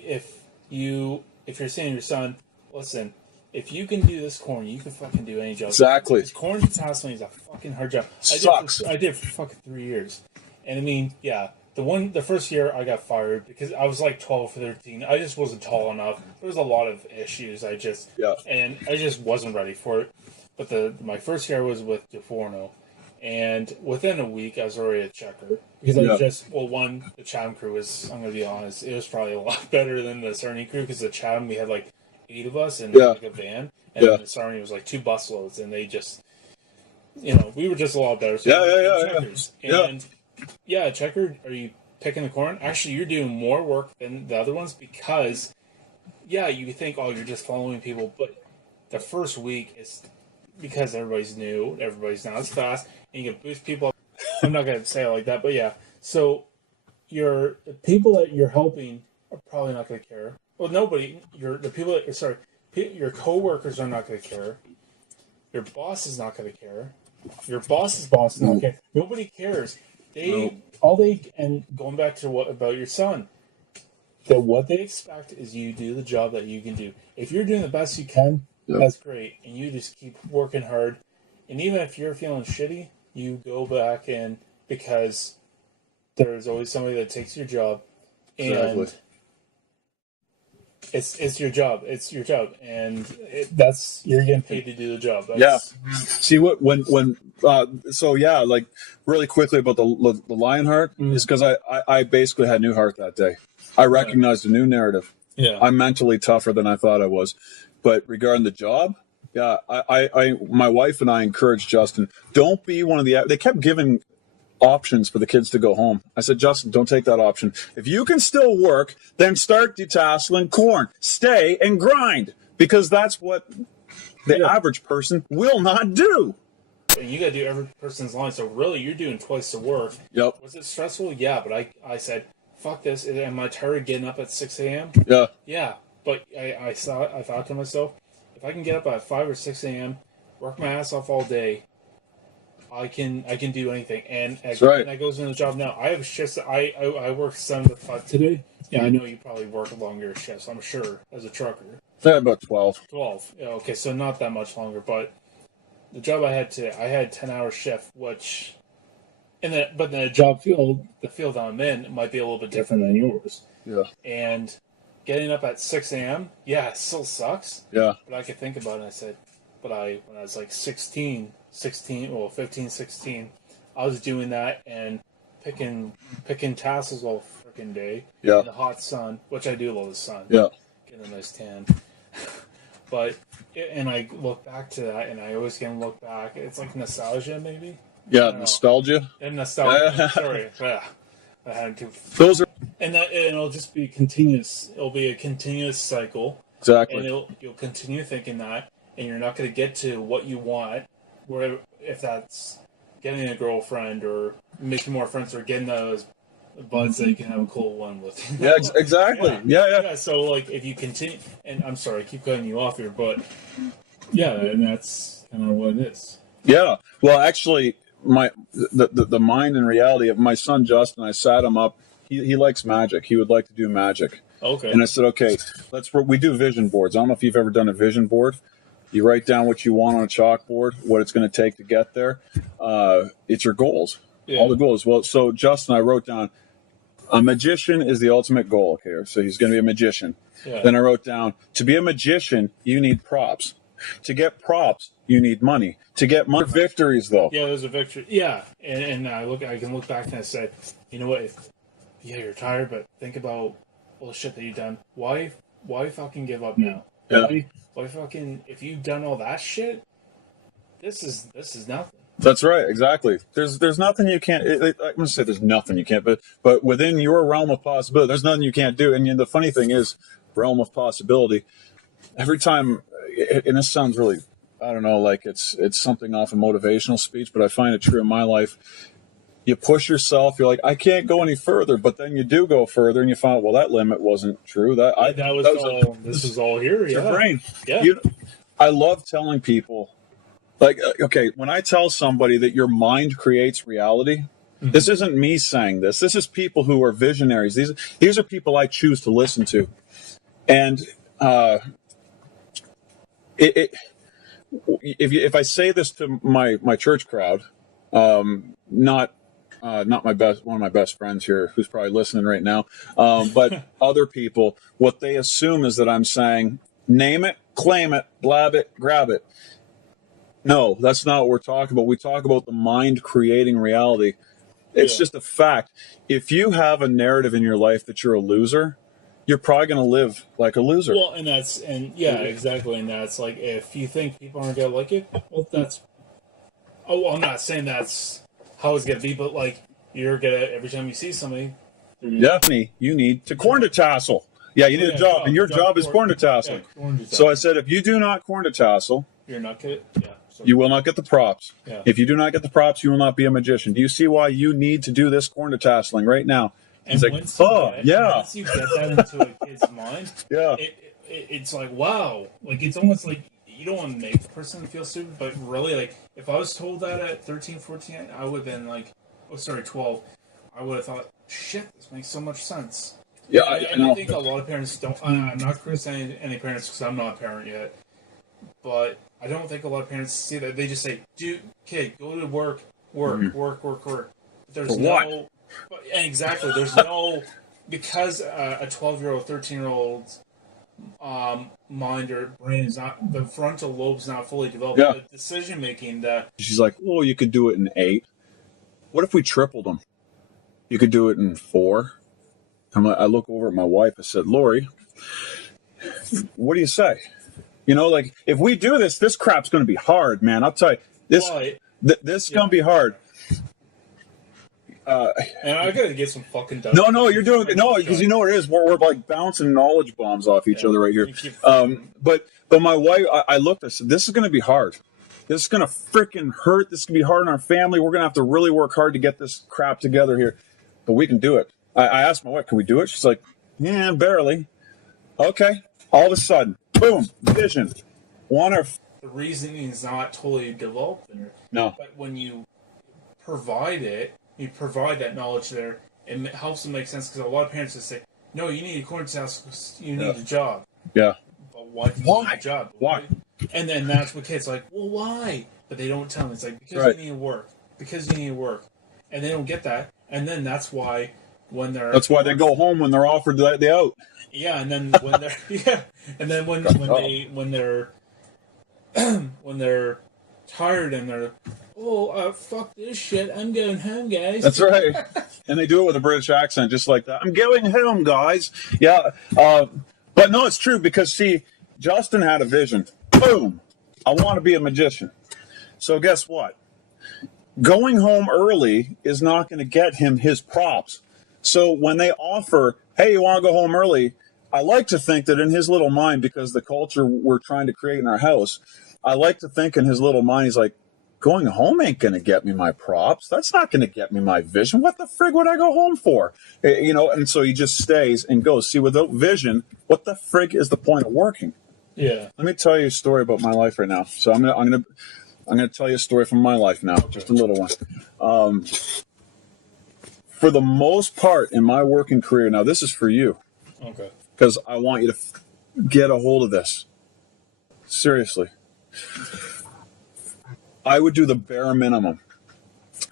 you're saying to your son, listen, if you can do this corn, you can fucking do any job. Exactly. Because corn tasseling is a fucking hard job. Sucks. I did it for fucking 3 years. And I mean, yeah. The first year I got fired because I was like 12 or 13. I just wasn't tall enough. There was a lot of issues. And I just wasn't ready for it. But my first year was with DeForno, and within a week I was already a checker because I was the Chatham crew was, I'm gonna be honest, it was probably a lot better than the Sarnia crew because the Chatham we had like 8 of us in like a van, and the Sarnia was like 2 busloads, and they just, we were just a lot better. So checkers. And checker, are you picking the corn? Actually, you're doing more work than the other ones because, you think, you're just following people, but the first week is because everybody's new, everybody's not as fast, and you can boost people up. I'm not going to say it like that, but yeah. So the people that you're helping are probably not going to care. Well, your coworkers are not going to care. Your boss is not going to care. Your boss's boss is not going to care. Nobody cares. And going back to what about your son, that what they expect is you do the job that you can do. If you're doing the best you can, that's great, and you just keep working hard. And even if you're feeling shitty, you go back in because there's always somebody that takes your job, and it's your job. It's your job, and you're getting paid to do the job. See like really quickly about the Lionheart is because I basically had new heart that day. I recognized a new narrative. Yeah, I'm mentally tougher than I thought I was, but regarding the job, my wife and I encouraged Justin, don't be one of they kept giving options for the kids to go home. I said, Justin, don't take that option. If you can still work, then start detasseling corn. Stay and grind, because that's what the average person will not do. And you got to do every person's line. So really, you're doing twice the work. Yep. Was it stressful? Yeah, but I said, fuck this. Am I tired of getting up at 6 a.m.? Yeah. Yeah, but I thought to myself, if I can get up at 5 or 6 a.m., work my ass off all day, I can do anything. And that goes in the job now. I have shifts. I work 7 to 5 today. Yeah, I know you probably work longer shifts, I'm sure, as a trucker. About 12. 12. Yeah, okay, so not that much longer, but the job I had today, I had 10-hour shift, which, but the field I'm in might be a little bit different than yours. Yeah. And getting up at 6 a.m., it still sucks. Yeah. But I could think about it, and I said, when I was like 15, 16, I was doing that and picking tassels all freaking day in the hot sun, which I do love the sun. Yeah. Getting a nice tan. And I look back to that, and I always can look back. It's like nostalgia, maybe. Yeah, nostalgia. And nostalgia. Sorry, I had to. Those are, and it'll just be continuous. It'll be a continuous cycle. Exactly. And you'll continue thinking that, and you're not going to get to what you want. Where if that's getting a girlfriend or making more friends or getting those buds that you can have a cool one with. Yeah, exactly. Yeah. So, like, if you continue, and I'm sorry, I keep cutting you off here, but and that's kind of what it is. Yeah. Well, actually, the mind and reality of my son Justin. I sat him up. He likes magic. He would like to do magic. Okay. And I said, okay, we do vision boards. I don't know if you've ever done a vision board. You write down what you want on a chalkboard, what it's going to take to get there. It's your goals, all the goals. Well, so Justin, I wrote down, a magician is the ultimate goal. Okay, so he's going to be a magician. Yeah. Then I wrote down, to be a magician, you need props. To get props, you need money. To get money, victories, though. Yeah, there's a victory. Yeah, and I can look back and I say, you know what? You're tired, but think about all the shit that you've done. Why fucking give up now? Yeah. Why fucking, if you've done all that shit, this is nothing. That's right, exactly. There's nothing you can't. I'm gonna say there's nothing you can't, but within your realm of possibility, there's nothing you can't do. And the funny thing is, realm of possibility. Every time, and this sounds really, I don't know, like it's something off a motivational speech, but I find it true in my life. You push yourself. You're like, I can't go any further, but then you do go further, and you find, well, that limit wasn't true. This was all here. Yeah, your brain. Yeah, I love telling people, like, okay, when I tell somebody that your mind creates reality, this isn't me saying this. This is people who are visionaries. These are people I choose to listen to, and if I say this to my church crowd, not my best, one of my best friends here who's probably listening right now, but other people, what they assume is that I'm saying, name it, claim it, blab it, grab it. No, that's not what we're talking about. We talk about the mind creating reality. It's just a fact. If you have a narrative in your life that you're a loser, you're probably going to live like a loser. Well, exactly. And that's like, if you think people aren't going to like it, well, I'm not saying that's how it's going to be, but like, you're going to, every time you see somebody. Definitely, you need to corn to tassel. Yeah, you need a job, and your job is corn to tassel. So I said, if you do not corn to tassel, you're not good. Yeah. You will not get the props. Yeah. If you do not get the props, you will not be a magician. Do you see why you need to do this corn to tasseling right now? And once you get that into a kid's mind, yeah, it's like, wow. Like, it's almost like you don't want to make the person feel stupid, but really, like, if I was told that at 13, 14, I would have been like, 12, I would have thought, shit, this makes so much sense. Yeah, I think a lot of parents don't. I'm not criticizing any parents because I'm not a parent yet, but I don't think a lot of parents see that. They just say, "Dude, kid, go to work. There's no, exactly. There's no, because a 12-year-old, 13-year-old mind or brain is not, the frontal lobe's not fully developed. Yeah. The decision making that. She's like, well, you could do it in 8. What if we tripled them? You could do it in 4. I look over at my wife. I said, Lori, what do you say? You know, like, if we do this crap's going to be hard, man. I'll tell you, this is going to be hard. And I got to get some fucking done. No, you're doing it. No, because you know what it is. We're like bouncing knowledge bombs off each other right here. But my wife, I looked. I said, this is going to be hard. This is going to freaking hurt. This is going to be hard on our family. We're going to have to really work hard to get this crap together here. But we can do it. I asked my wife, can we do it? She's like, yeah, barely. Okay. All of a sudden, boom, vision. The reasoning is not totally developed there. No. But when you provide it, you provide that knowledge there, it helps them make sense, because a lot of parents just say, no, you need a corn task because you need a job. Yeah. But why do you need a job? Why? And then that's what kids are like, well, why? But they don't tell them. It's like, because you need to work. Because you need to work. And they don't get that. And then that's why when they're... That's why they go home when they're offered the out. Yeah, and then when they're... yeah. And then when they're... when they're tired and they're... Oh, fuck this shit. I'm going home, guys. That's right. And they do it with a British accent just like that. I'm going home, guys. Yeah. But no, it's true because, see, Justin had a vision. Boom. I want to be a magician. So guess what? Going home early is not going to get him his props. So when they offer, hey, you want to go home early? I like to think that in his little mind, because the culture we're trying to create in our house, I like to think in his little mind, he's like, going home ain't going to get me my props. That's not going to get me my vision. What the frig would I go home for? You know, and so he just stays and goes. See, without vision, what the frig is the point of working? Yeah. Let me tell you a story about my life right now. So I'm gonna I'm going to tell you a story from my life now, just a little one. For the most part in my working career, now this is for you. Okay. Because I want you to get a hold of this. Seriously. I would do the bare minimum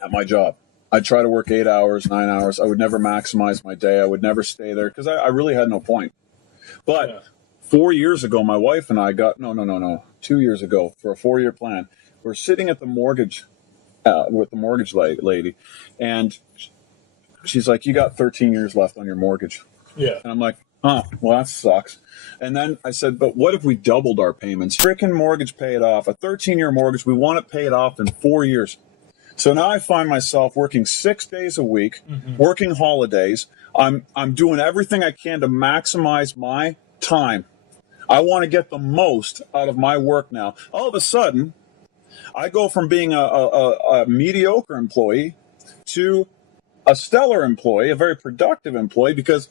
at my job. I'd try to work 8 hours, 9 hours. I would never maximize my day. I would never stay there because I really had no point. But 4 years ago, my wife and I got, no, 2 years ago for a 4-year plan. We're sitting at the mortgage with the mortgage lady, and she's like, you got 13 years left on your mortgage. Yeah. And I'm like, oh, well, that sucks. And then I said, but what if we doubled our payments? Frickin' mortgage paid off, a 13-year mortgage. We want it paid off in 4 years. So now I find myself working 6 days a week, working holidays. I'm doing everything I can to maximize my time. I want to get the most out of my work now. All of a sudden, I go from being a mediocre employee to a stellar employee, a very productive employee, because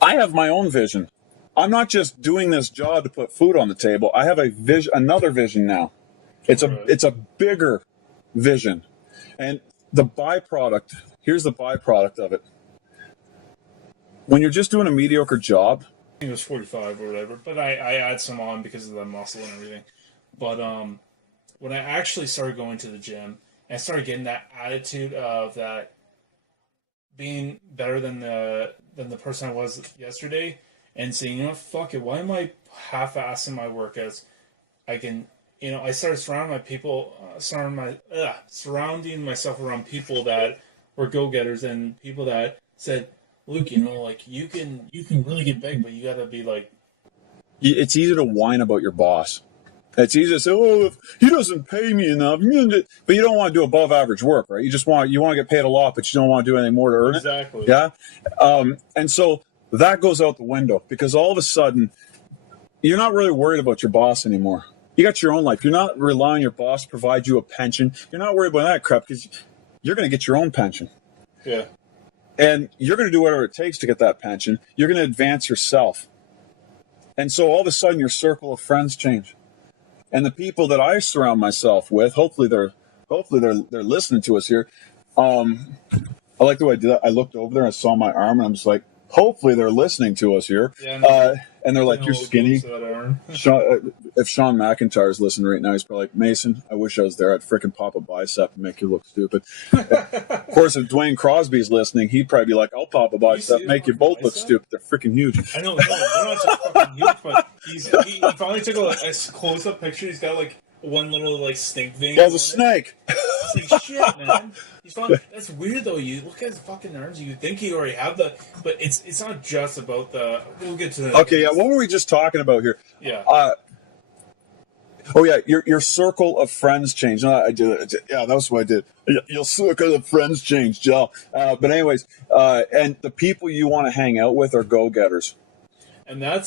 I have my own vision. I'm not just doing this job to put food on the table. I have a vision, another vision now. It's a bigger vision. And the byproduct, here's the byproduct of it. When you're just doing a mediocre job, I think it was 45 or whatever, but I add some on because of the muscle and everything. But when I actually started going to the gym, and I started getting that attitude of that being better than the person I was yesterday, and saying, you know what, fuck it, why am I half-assing my workouts? I can, I started surrounding myself around people that were go-getters and people that said, Luke, like you can really get big, but you gotta be like. It's easy to whine about your boss. It's easy to say, oh, if he doesn't pay me enough, but you don't want to do above average work, right? You want to get paid a lot, but you don't want to do anything more to earn Exactly. it. Yeah. And so that goes out the window because all of a sudden you're not really worried about your boss anymore. You got your own life. You're not relying on your boss to provide you a pension. You're not worried about that crap because you're going to get your own pension. Yeah. And you're going to do whatever it takes to get that pension. You're going to advance yourself. And so all of a sudden your circle of friends change. And the people that I surround myself with, hopefully they're listening to us here. I like the way I did that. I looked over there and I saw my arm and I'm just like, hopefully they're listening to us here. Yeah, and they're like, you're skinny. If Sean McIntyre's listening right now, he's probably like, Mason, I wish I was there. I'd freaking pop a bicep and make you look stupid. Of course, if Dwayne Crosby's listening, he'd probably be like, I'll pop a bicep, make you both look stupid. They're freaking huge. I know, they're not just fucking huge, but he finally took a close-up picture. He's got like one little like snake vein. Yeah, it's a snake. It's like, shit, man. That's weird though. You look at his fucking arms. You think he already have but it's not just about the. We'll get to that. Okay, yeah. What were we just talking about here? Yeah. Oh yeah, your circle of friends changed. No, I did. Yeah, that's what I did. Your circle of friends changed, Joe. But anyways, and the people you want to hang out with are go-getters. And I'm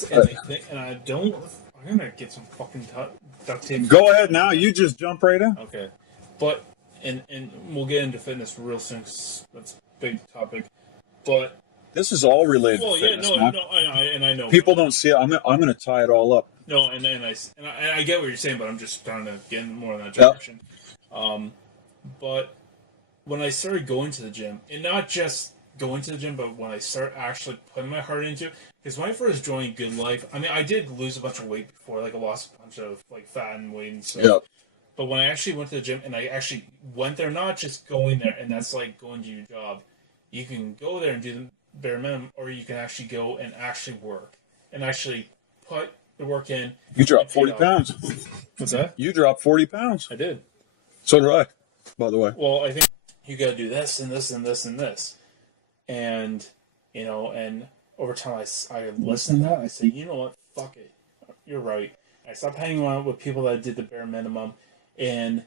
gonna get some fucking duct tape. Go ahead now. You just jump right in. Okay, but and we'll get into fitness real soon. 'Cause that's a big topic, but this is all related to fitness. I know. People don't see it. I'm gonna tie it all up. No, and I get what you're saying, but I'm just trying to get more in that direction. Yep. But when I started going to the gym, and not just going to the gym, but when I start actually putting my heart into it, because when I first joined Good Life, I mean, I did lose a bunch of weight before, like I lost a bunch of like fat and weight and stuff. Yep. But when I actually went to the gym, and I actually went there, not just going there, and that's like going to your job. You can go there and do the bare minimum, or you can actually go and actually work, and actually put the work in. You dropped 40 pounds. What's that? You dropped 40 pounds. I did. So did I, by the way. Well, I think you got to do this and this and this and this. And, and over time I listened to that. I said, you know what? Fuck it. You're right. I stopped hanging out with people that did the bare minimum. And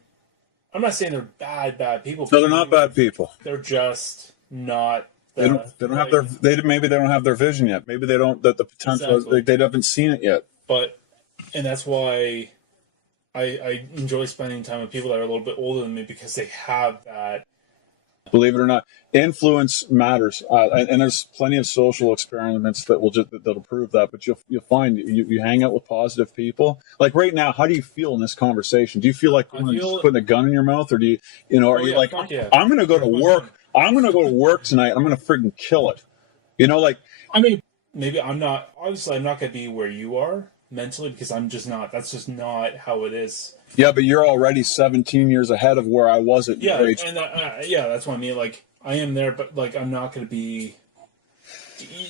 I'm not saying they're bad people. No, they're not bad people. They're just not. They don't have maybe they don't have their vision yet. Maybe they don't, that the potential, exactly. They haven't seen it yet. And that's why I enjoy spending time with people that are a little bit older than me, because they have that Believe it or not, influence matters, and there's plenty of social experiments that will that'll prove that. But you'll find you hang out with positive people. Like right now, how do you feel in this conversation? Do you feel like I just feel. putting a gun in your mouth, or do you are Oh you yeah, like fuck yeah. I'm going to go to Where's my work? gun? I'm going to go to work tonight. I'm going to freaking kill it. Like I mean, maybe I'm not. Obviously, I'm not going to be where you are mentally because I'm just not. That's just not how it is. yeah, but you're already 17 years ahead of where I was at Yeah, your age. and yeah, that's what I mean. Like I am there, but like I'm not going to be.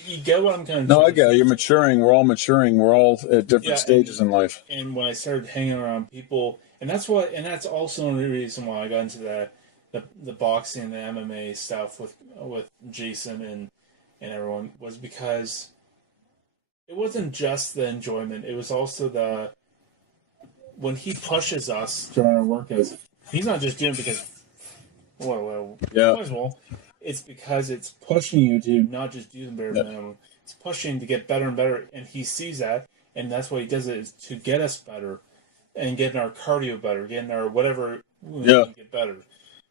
You get what I'm kind of. No, I get it. You're maturing. We're all maturing. We're all at different Yeah, stages in life. and when I started hanging around people, and that's also the reason why I got into the boxing, the MMA stuff with Jason and everyone was because it wasn't just the enjoyment; it was also the when he pushes us during our workouts. He's not just doing it because Yeah. might as well. It's because it's pushing you to not just do the bare minimum. It's pushing to get better and better, and he sees that, and that's why he does it is to get us better, and getting our cardio better, getting our whatever we get better.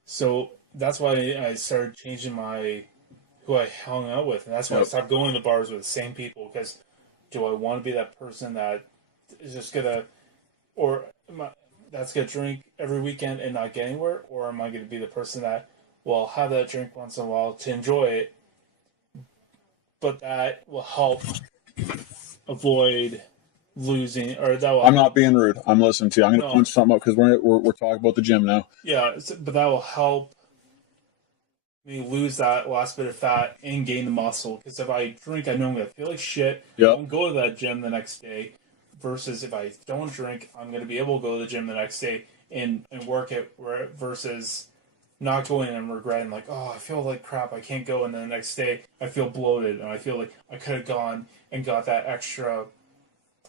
So that's why I started changing who I hung out with, and that's why I stopped going to the bars with the same people. Because do I want to be that person that is just gonna, that's gonna drink every weekend and not get anywhere, or am I gonna be the person that will have that drink once in a while to enjoy it, but that will help avoid losing, or that will. I'm not being rude. I'm listening to you. I'm going to No. punch something up because we're talking about the gym now. Yeah, but that will help me lose that last bit of fat and gain the muscle. Because if I drink, I know I'm going to feel like shit. Yep. I won't go to that gym the next day. Versus if I don't drink, I'm going to be able to go to the gym the next day and work it. Versus not going and regretting, like, oh, I feel like crap, I can't go. And then the next day, I feel bloated. And I feel like I could have gone and got that extra,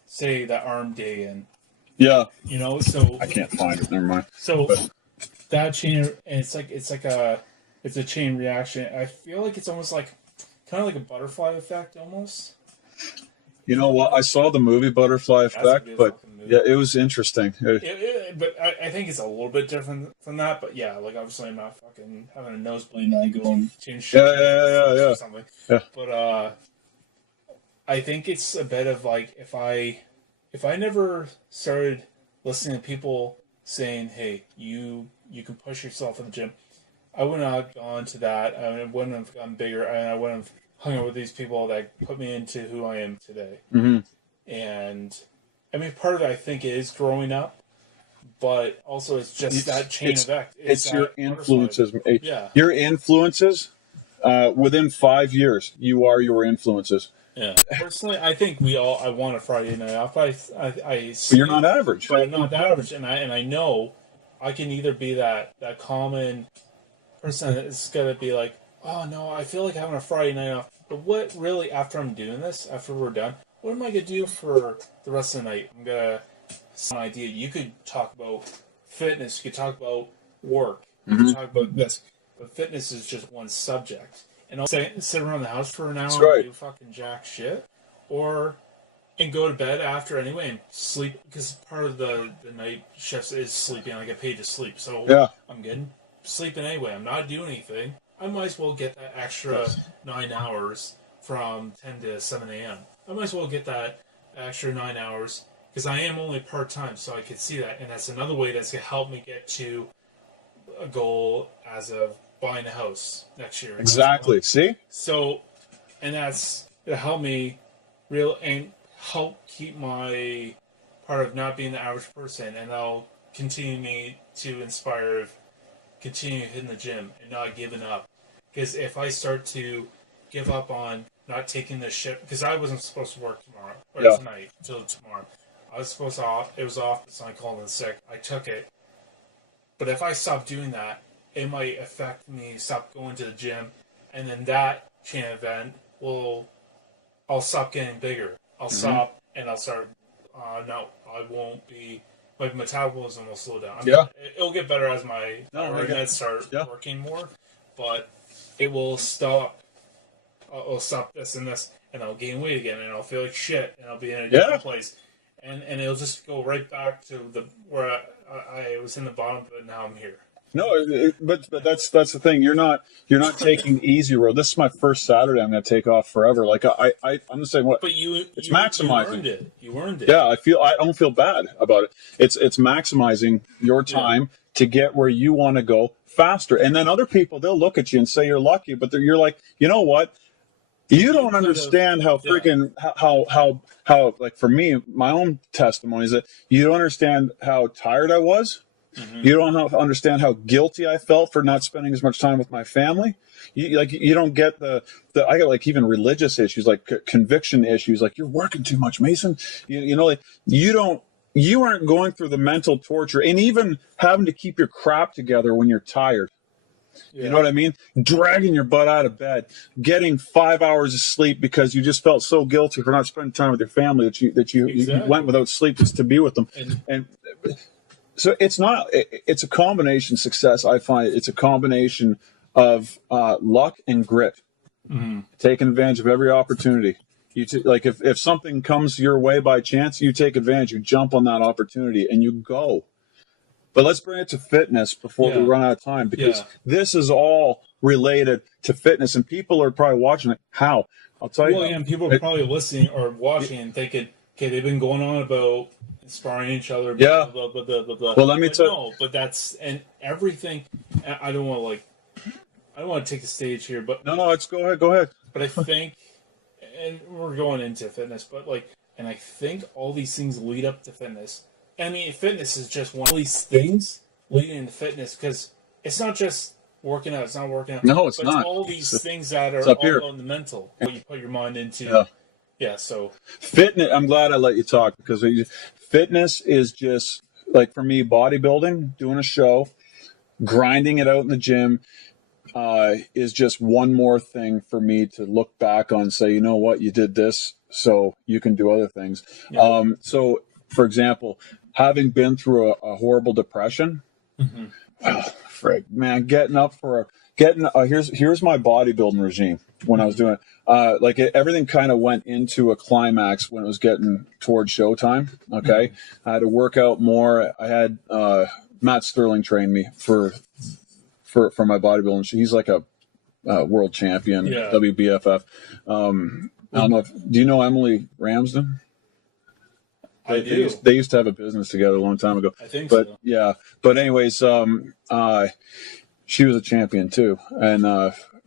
say, that arm day in. Yeah. So I can't find it. Never mind. So that chain, and it's a chain reaction. I feel like it's almost like kind of like a butterfly effect, almost. You know what? I saw the movie Butterfly Effect, but yeah, it was interesting. But I think it's a little bit different from that. But yeah, like obviously I'm not fucking having a nosebleed and I go and change shit Yeah. or something. Yeah. But I think it's a bit of like if I never started listening to people saying, "Hey, you can push yourself in the gym," I wouldn't have gone to that. I wouldn't have gotten bigger, and I wouldn't have hung out with these people that put me into who I am today. Mm-hmm. And I mean, part of it I think is growing up, but also it's just that chain effect. It's your influences. Yeah. Your influences. Within 5 years, you are your influences. Yeah. Personally, I think I want a Friday night off. But you're not average. But I'm not that average, and I know I can either be that common person that's gonna be like, oh no, I feel like having a Friday night off. But what really, after I'm doing this, after we're done, what am I gonna do for the rest of the night? I'm gonna some idea. You could talk about fitness. You could talk about work. You could talk about this. But fitness is just one subject. And I'll sit around the house for an hour and do fucking jack shit, and go to bed after anyway and sleep, because part of the night shifts is sleeping. I get paid to sleep, so I'm getting sleeping anyway. I'm not doing anything. I might as well get that extra 9 hours from 10 to 7 a.m. I might as well get that extra 9 hours because I am only part-time, so I could see that. And that's another way that's going to help me get to a goal as of buying a house next year. Exactly. See? So, and it'll help me help keep my part of not being the average person, and that'll continue me to inspire of continue hitting the gym and not giving up. Because if I start to give up on not taking this shit, because I wasn't supposed to work tomorrow or tonight until tomorrow. I was supposed to off. It was off, so I called in sick. I took it. But if I stop doing that, it might affect me stop going to the gym, and then that chain event I'll stop getting bigger. I'll stop and I'll start. No, I won't be. My metabolism will slow down. It'll get better as my meds start working more, but it will stop. I'll stop this and this, and I'll gain weight again, and I'll feel like shit, and I'll be in a different place, and it'll just go right back to where I was in the bottom, but now I'm here. No, but that's the thing. You're not taking the easy road. This is my first Saturday. I'm going to take off forever. Like I'm just saying what. But It's you maximizing. earned it. You earned it. Yeah, I don't feel bad about it. It's maximizing your time to get where you want to go faster. And then other people, they'll look at you and say you're lucky, but you're like, you know what? You don't understand how freaking how like for me, my own testimony is that you don't understand how tired I was. You don't understand how guilty I felt for not spending as much time with my family. You don't get the I got like even religious issues, like conviction issues, like you're working too much, Mason. Like you aren't going through the mental torture and even having to keep your crap together when you're tired. You know what I mean? Dragging your butt out of bed, getting 5 hours of sleep because you just felt so guilty for not spending time with your family that you went without sleep just to be with them. And so it's a combination success. I find it's a combination of luck and grit, taking advantage of every opportunity. Like if something comes your way by chance, you take advantage, you jump on that opportunity and you go. But let's bring it to fitness before we run out of time, because this is all related to fitness, and people are probably watching it. How? I'll tell you. Well, and people are probably listening or watching and thinking, okay, they've been going on about inspiring each other. Blah, blah, blah, blah, blah, blah. Well, let me tell you. No, but that's and everything. I don't want to take the stage here, but no, it's go ahead. But I think, and we're going into fitness, but and I think all these things lead up to fitness. I mean, fitness is just one of these things leading into fitness, because it's not just working out. It's not working out. No, it's but not. It's all these things that are all in the mental. What you put your mind into. Yeah. So fitness. I'm glad I let you talk, because fitness is just like, for me, bodybuilding, doing a show, grinding it out in the gym, is just one more thing for me to look back on and say, you know what, you did this, so you can do other things. Yeah. So, for example, having been through a horrible depression, man, here's my bodybuilding regime when I was doing it. Everything kind of went into a climax when it was getting towards showtime. Okay, I had to work out more. I had Matt Sterling train me for my bodybuilding. He's like a world champion, WBFF. I don't know do you know Emily Ramsden? I do. They used to have a business together a long time ago. I think so. Yeah. But anyways, she was a champion too, and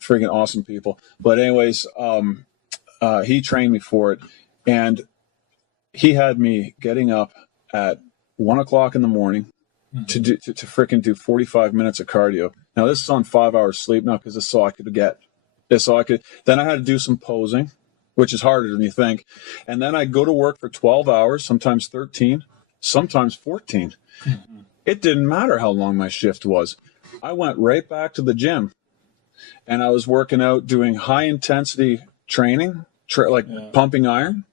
freaking awesome people. But anyways, he trained me for it, and he had me getting up at 1 o'clock in the morning to freaking do 45 minutes of cardio. Now this is on 5 hours sleep now, because this is all I could get. Then I had to do some posing, which is harder than you think. And then I'd go to work for 12 hours, sometimes 13, sometimes 14. It didn't matter how long my shift was. I went right back to the gym, and I was working out, doing high intensity training, pumping iron.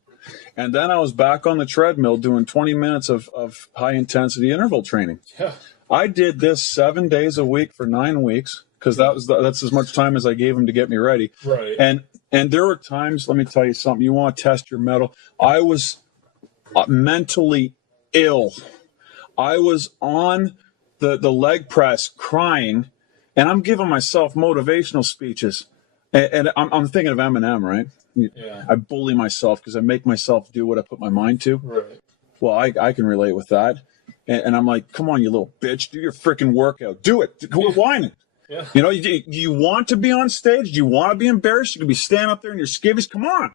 And then I was back on the treadmill doing 20 minutes of high intensity interval training. Yeah. I did this 7 days a week for 9 weeks, because that's as much time as I gave him to get me ready. Right. And there were times, let me tell you something, you want to test your mettle. I was mentally ill. I was on the leg press crying, and I'm giving myself motivational speeches. And I'm thinking of Eminem, right? Yeah. I bully myself because I make myself do what I put my mind to. Right. Well, I can relate with that. And I'm like, come on, you little bitch, do your freaking workout. Do it. We're whining. Yeah. Do you want to be on stage? Do you want to be embarrassed? You could be standing up there in your skivvies. Come on.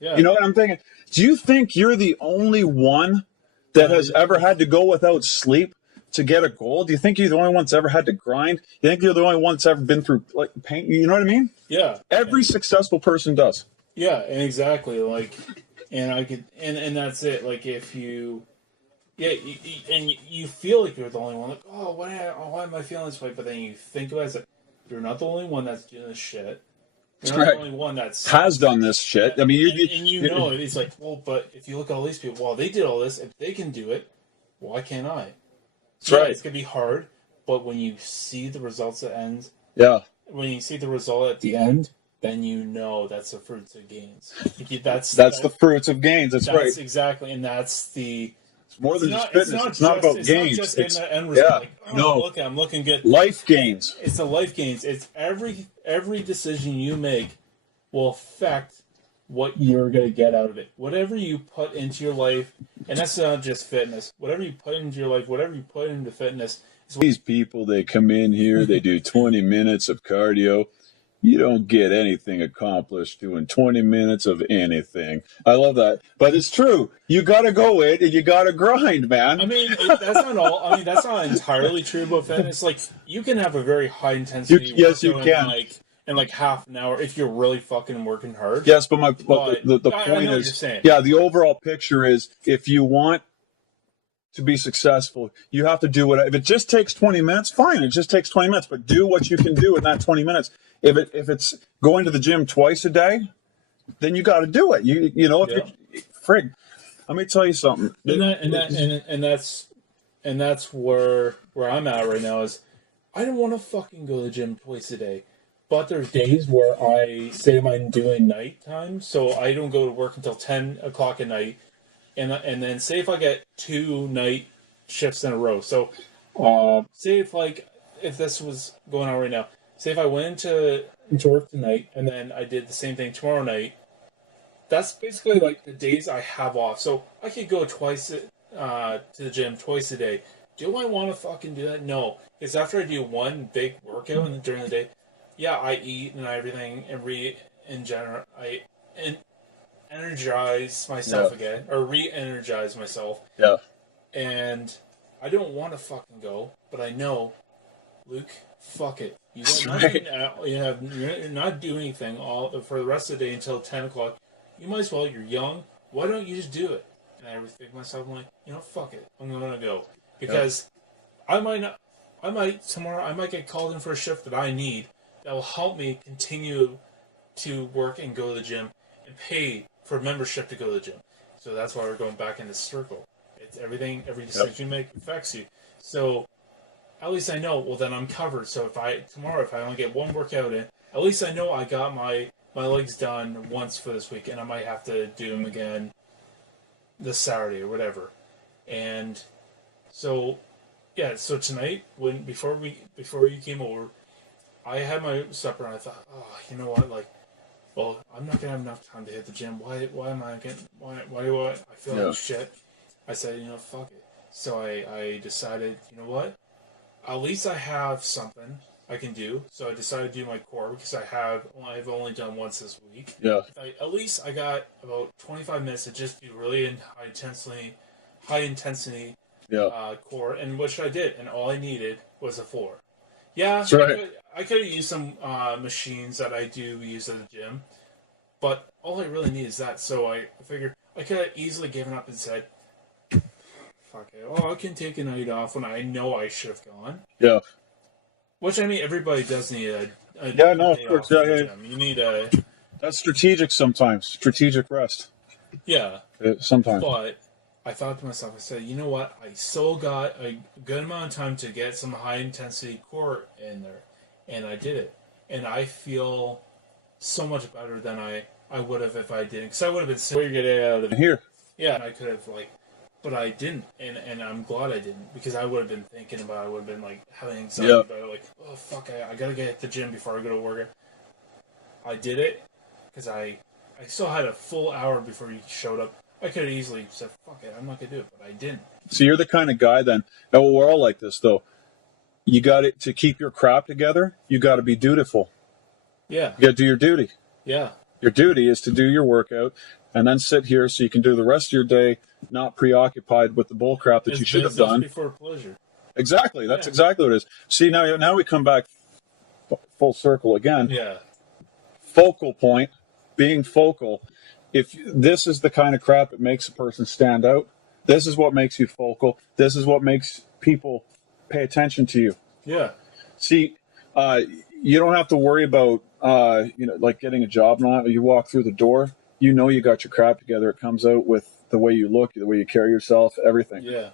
Yeah. You know what I'm thinking? Do you think you're the only one that has ever had to go without sleep to get a goal? Do you think you're the only one that's ever had to grind? Do you think you're the only one that's ever been through pain? You know what I mean? Yeah. Every successful person does. Yeah, and exactly. And that's it. Like, if you... Yeah, you feel like you're the only one. Like, why am I feeling this way? But then you think about it, it's like, you're not the only one that's doing this shit. You're not the only one has done this shit. I mean, you know it. It's like, well, but if you look at all these people, well, they did all this. If they can do it, why can't I? That's right. It's gonna be hard, but when you see the results at the end, when you see the result at the end, then you know that's the fruits of gains. That's the fruits of gains. That's right. Exactly, and that's the It's more than just fitness. It's not about gains. It's not just getting that end result. Like, oh, no. Look, I'm looking good. Life gains. It's the life gains. It's every decision you make will affect what you're going to get out of it. Whatever you put into your life, and that's not just fitness. Whatever you put into your life, whatever you put into fitness. These people, they come in here, they do 20 minutes of cardio. You don't get anything accomplished doing 20 minutes of anything. I love that. But it's true. You got to go in and you got to grind, man. I mean, that's not all. I mean, that's not entirely true about fitness. Like, you can have a very high intensity yes, you can. In like half an hour if you're really fucking working hard. Yes, but the point is, the overall picture is, if you want to be successful, you have to do what. If it just takes 20 minutes, fine. It just takes 20 minutes, but do what you can do in that 20 minutes. If it's going to the gym twice a day, then you got to do it. You know, frig. Let me tell you something. And that's where I'm at right now. Is I don't want to fucking go to the gym twice a day. But there's days where I say I'm doing nighttime, so I don't go to work until 10 o'clock at night. And then say if I get 2 night shifts in a row. So say if this was going on right now, say if I went into work tonight and then I did the same thing tomorrow night, that's basically like the days I have off. So I could go twice to the gym twice a day. Do I want to fucking do that? No. Because after I do one big workout during the day, yeah, I eat and everything and I energize myself again, or re-energize myself. Yeah. And I don't want to fucking go, but I know, Luke, fuck it. You're not doing anything for the rest of the day until 10 o'clock. You might as well. You're young. Why don't you just do it? And I think to myself, I'm like, fuck it. I'm going to go. Because tomorrow I might get called in for a shift that I need that will help me continue to work and go to the gym and pay for membership to go to the gym. So that's why we're going back in this circle. It's every decision you make affects you. So at least I know, well, then I'm covered. So if I only get one workout in, at least I know I got my legs done once for this week, and I might have to do them again this Saturday or whatever. And so tonight, before you came over, I had my supper and I thought, oh, you know what, well, I'm not gonna have enough time to hit the gym. Why do I feel like shit? I said, fuck it. So I decided, you know what? At least I have something I can do. So I decided to do my core because I've only done once this week. Yeah. At least I got about 25 minutes to just do really high intensity core, and which I did, and all I needed was a floor. Yeah, that's right. I could have used some machines that I do use at the gym, but all I really need is that. So I figured I could have easily given up and said, fuck it. Oh, I can take a night off when I know I should have gone. Yeah. Which, I mean, everybody does need a of course. Yeah. You need a... That's strategic sometimes. Strategic rest. Yeah. Sometimes. But I thought to myself, I said, you know what? I still got a good amount of time to get some high-intensity core in there. And I did it. And I feel so much better than I would have if I didn't. Because I would have been saying, where you get it out of here. Yeah, and I could have, but I didn't. And I'm glad I didn't. Because I would have been thinking about it. I would have been, having anxiety about it. Oh, fuck, I got to get to the gym before I go to work. I did it. Because I still had a full hour before you showed up. I could have easily said, fuck it, I'm not going to do it. But I didn't. So you're the kind of guy then. Oh, we're all like this, though. You got to keep your crap together. You got to be dutiful. Yeah. You got to do your duty. Yeah. Your duty is to do your workout and then sit here so you can do the rest of your day not preoccupied with the bull crap that you should have done. Before pleasure. Exactly. That's exactly what it is. See, now we come back full circle again. Yeah. Focal point, being focal. If this is the kind of crap that makes a person stand out, this is what makes you focal. This is what makes people pay attention to you. Yeah. See, you don't have to worry about, getting a job and all that. You walk through the door, you got your crap together. It comes out with the way you look, the way you carry yourself, everything. Yeah.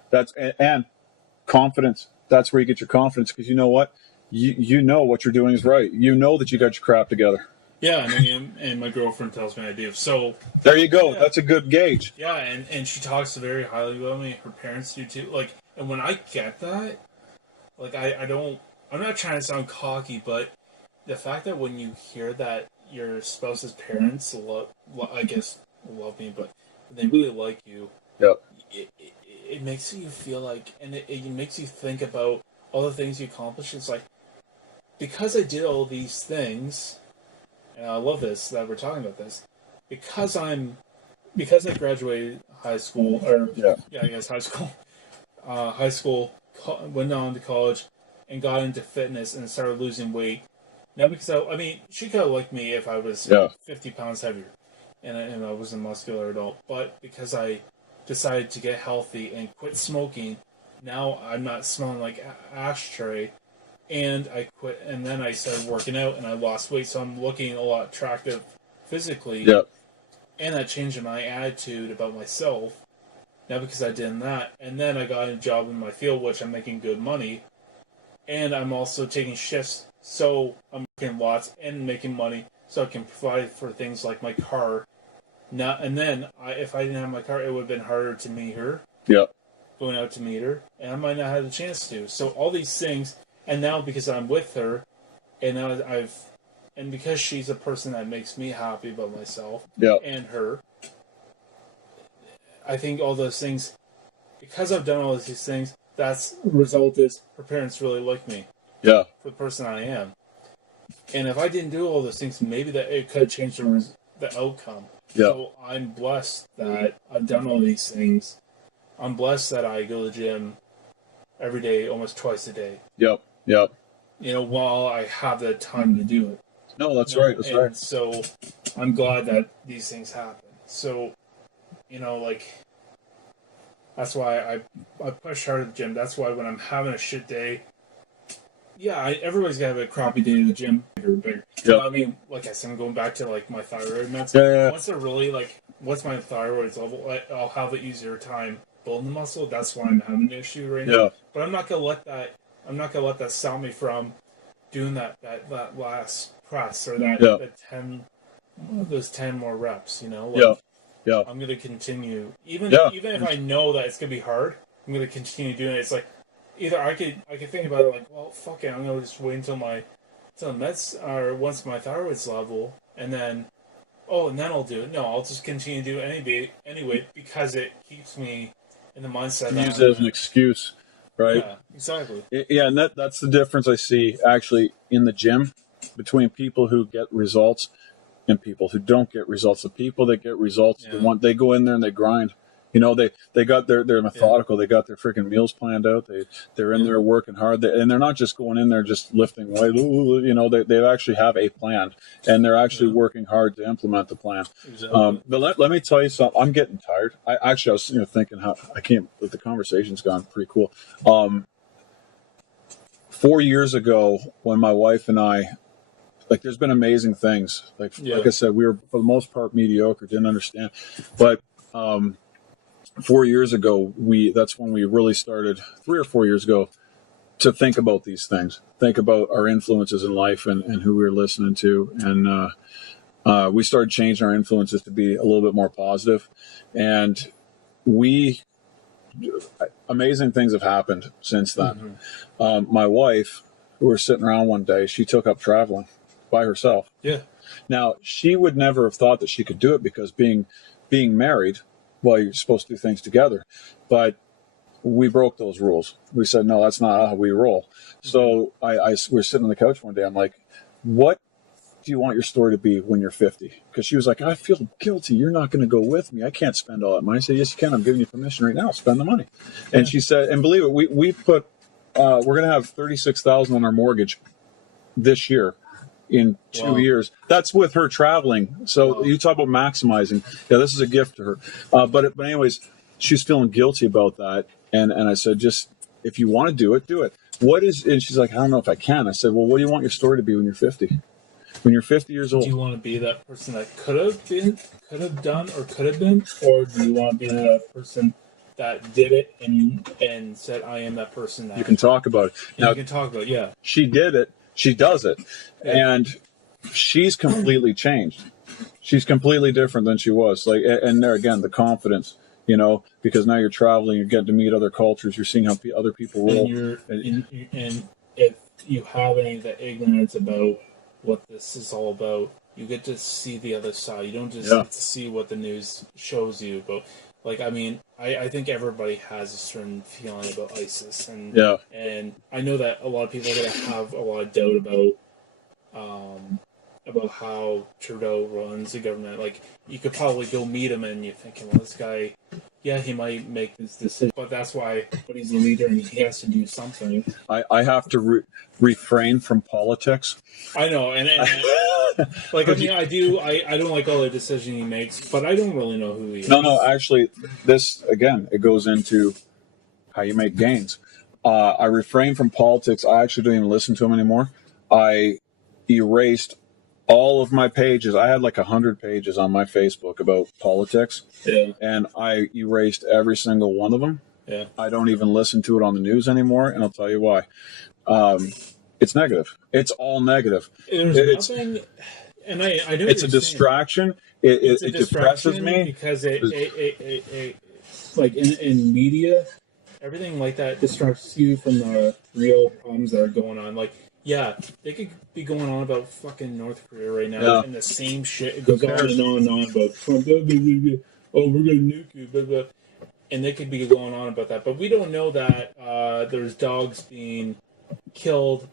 And confidence. That's where you get your confidence, because you know what? You know what you're doing is right. You know that you got your crap together. Yeah, I mean, and my girlfriend tells me I do. So There you go. yeah, That's a good gauge. yeah, and she talks very highly about me. Her parents do too. Like, and when I get that, like, I don't. I'm not trying to sound cocky, but the fact that when you hear that your spouse's parents I guess love me, but they really like you, Yep. it makes you feel like, and it makes you think about all the things you accomplished. It's like, because I did all these things, and I love this that we're talking about this, because I graduated high school, or yeah, I guess high school, went on to college, and got into fitness and started losing weight. Now, because I mean, she could have liked me if I was 50 pounds heavier, and I was a muscular adult. But because I decided to get healthy and quit smoking, now I'm not smelling like ashtray, and I quit, and then I started working out, and I lost weight, so I'm looking a lot attractive physically. Yep. And that changed my attitude about myself. Now, because I did that, and then I got a job in my field, which I'm making good money, and I'm also taking shifts, so I'm working lots and making money, so I can provide for things like my car. Now and then, if I didn't have my car, it would have been harder to meet her. Yep. Going out to meet her, and I might not have the chance to. So all these things, and now because I'm with her, and now and because she's a person that makes me happy about myself and her, I think all those things, because I've done all these things, that's the result is her parents really like me. Yeah. For the person I am. And if I didn't do all those things, maybe that it could change the outcome. Yeah. So I'm blessed that I've done all these things. I'm blessed that I go to the gym every day, almost twice a day. Yep. Yep. You know, while I have the time to do it. No, that's right. That's right. So I'm glad that these things happen. So, you know, like, that's why I push hard at the gym. That's why when I'm having a shit day, yeah, everybody's got to have a crappy day at the gym. Yeah. I mean, like I said, I'm going back to like my thyroid meds. Yeah. Once they're really like, what's my thyroid level? I'll have an easier time building the muscle. That's why I'm having an issue right now. But I'm not gonna let that. I'm not gonna let that stop me from doing that last press or that 10, those 10 more reps. You know. Like, yeah. I'm gonna continue, even if I know that it's gonna be hard. I'm gonna continue doing it. It's like, either I could think about it like, well, fuck it, I'm gonna just wait until the meds are once my thyroid's level, and then I'll do it. No, I'll just continue to do it anyway because it keeps me in the mindset. Use it as an excuse, right? Yeah, exactly. Yeah, and that's the difference I see actually in the gym between people who get results and people who don't get results. The people that get results, they go in there and they grind. You know, they got they're methodical. They got their freaking meals planned out. They're in there working hard, and they're not just going in there just lifting weight. You know, they actually have a plan, and they're actually working hard to implement the plan. Exactly. But let me tell you something. I'm getting tired. I was thinking how I can't. The conversation's gone pretty cool. 4 years ago, when my wife and I. Like, there's been amazing things. Like I said, we were for the most part mediocre, didn't understand. But 4 years ago, that's when we really started, 3 or 4 years ago, to think about these things, think about our influences in life and who we were listening to. And we started changing our influences to be a little bit more positive. And amazing things have happened since then. Mm-hmm. My wife, who were sitting around one day, she took up traveling by herself. Yeah. Now, she would never have thought that she could do it because being married, well, you're supposed to do things together. But we broke those rules. We said, no, that's not how we roll. So we were sitting on the couch one day. I'm like, what do you want your story to be when you're 50? Because she was like, I feel guilty. You're not going to go with me. I can't spend all that money. I said, yes, you can. I'm giving you permission right now. Spend the money. And she said, and believe it, we put, we're going to have $36,000 on our mortgage this year. In 2 years. That's with her traveling. So you talk about maximizing. Yeah, this is a gift to her. But anyways, she's feeling guilty about that. And I said, just, if you want to do it, do it. And she's like, I don't know if I can. I said, well, what do you want your story to be when you're 50? When you're 50 years old? Do you want to be that person that could have done, or could have been? Or do you want to be that person that did it and said, I am that person now? You can talk about it. Now, you can talk about it, yeah. She did it. She does it. And she's completely changed. She's completely different than she was. Like, and there again, the confidence, because now you're traveling, you're getting to meet other cultures, you're seeing how other people roll. And if you have any of the ignorance about what this is all about, you get to see the other side. You don't just get to see what the news shows you. But I think everybody has a certain feeling about ISIS, and I know that a lot of people are going to have a lot of doubt about how Trudeau runs the government. Like, you could probably go meet him and you're thinking, well, this guy, he might make this decision, but that's why, but he's a leader and he has to do something. I have to refrain from politics. I know, and I don't like all the decisions he makes, but I don't really know who he is. No, actually, this, again, it goes into how you make gains. I refrain from politics. I actually don't even listen to him anymore. I erased all of my pages. I had like 100 pages on my Facebook about politics, and I erased every single one of them. Yeah. I don't even listen to it on the news anymore, and I'll tell you why. It's negative. It's all negative. There's nothing, and I know it's a distraction. It depresses me because it like in media, everything like that distracts you from the real problems that are going on. Like, they could be going on about fucking North Korea right now, and the same shit. It goes on and on about Trump. Oh, we're gonna nuke you, blah, blah. And they could be going on about that, but we don't know that there's dogs being killed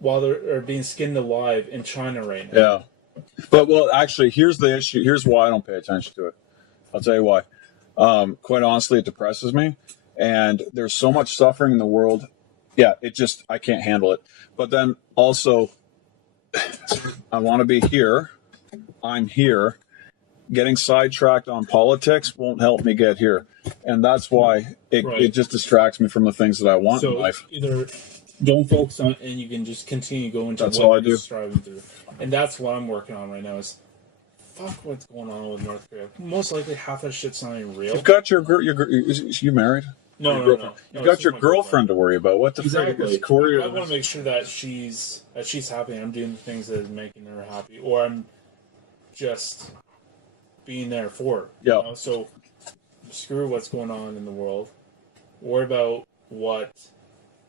while they're being skinned alive in China right now. Yeah, but actually, here's the issue. Here's why I don't pay attention to it. I'll tell you why. Quite honestly, it depresses me, and there's so much suffering in the world. Yeah, I can't handle it. But then also, I want to be here. I'm here. Getting sidetracked on politics won't help me get here. And that's why it just distracts me from the things that I want in life. Either don't focus on it and you can just continue going to what you're striving through. And that's what I'm working on right now is fuck what's going on with North Korea. Most likely half that shit's not even real. You've got your you married? No. You've got your girlfriend to worry about. What the fuck is Korea? I want to make sure that she's happy. I'm doing the things that are making her happy, or I'm just being there for her. Yeah. So screw what's going on in the world. Worry about what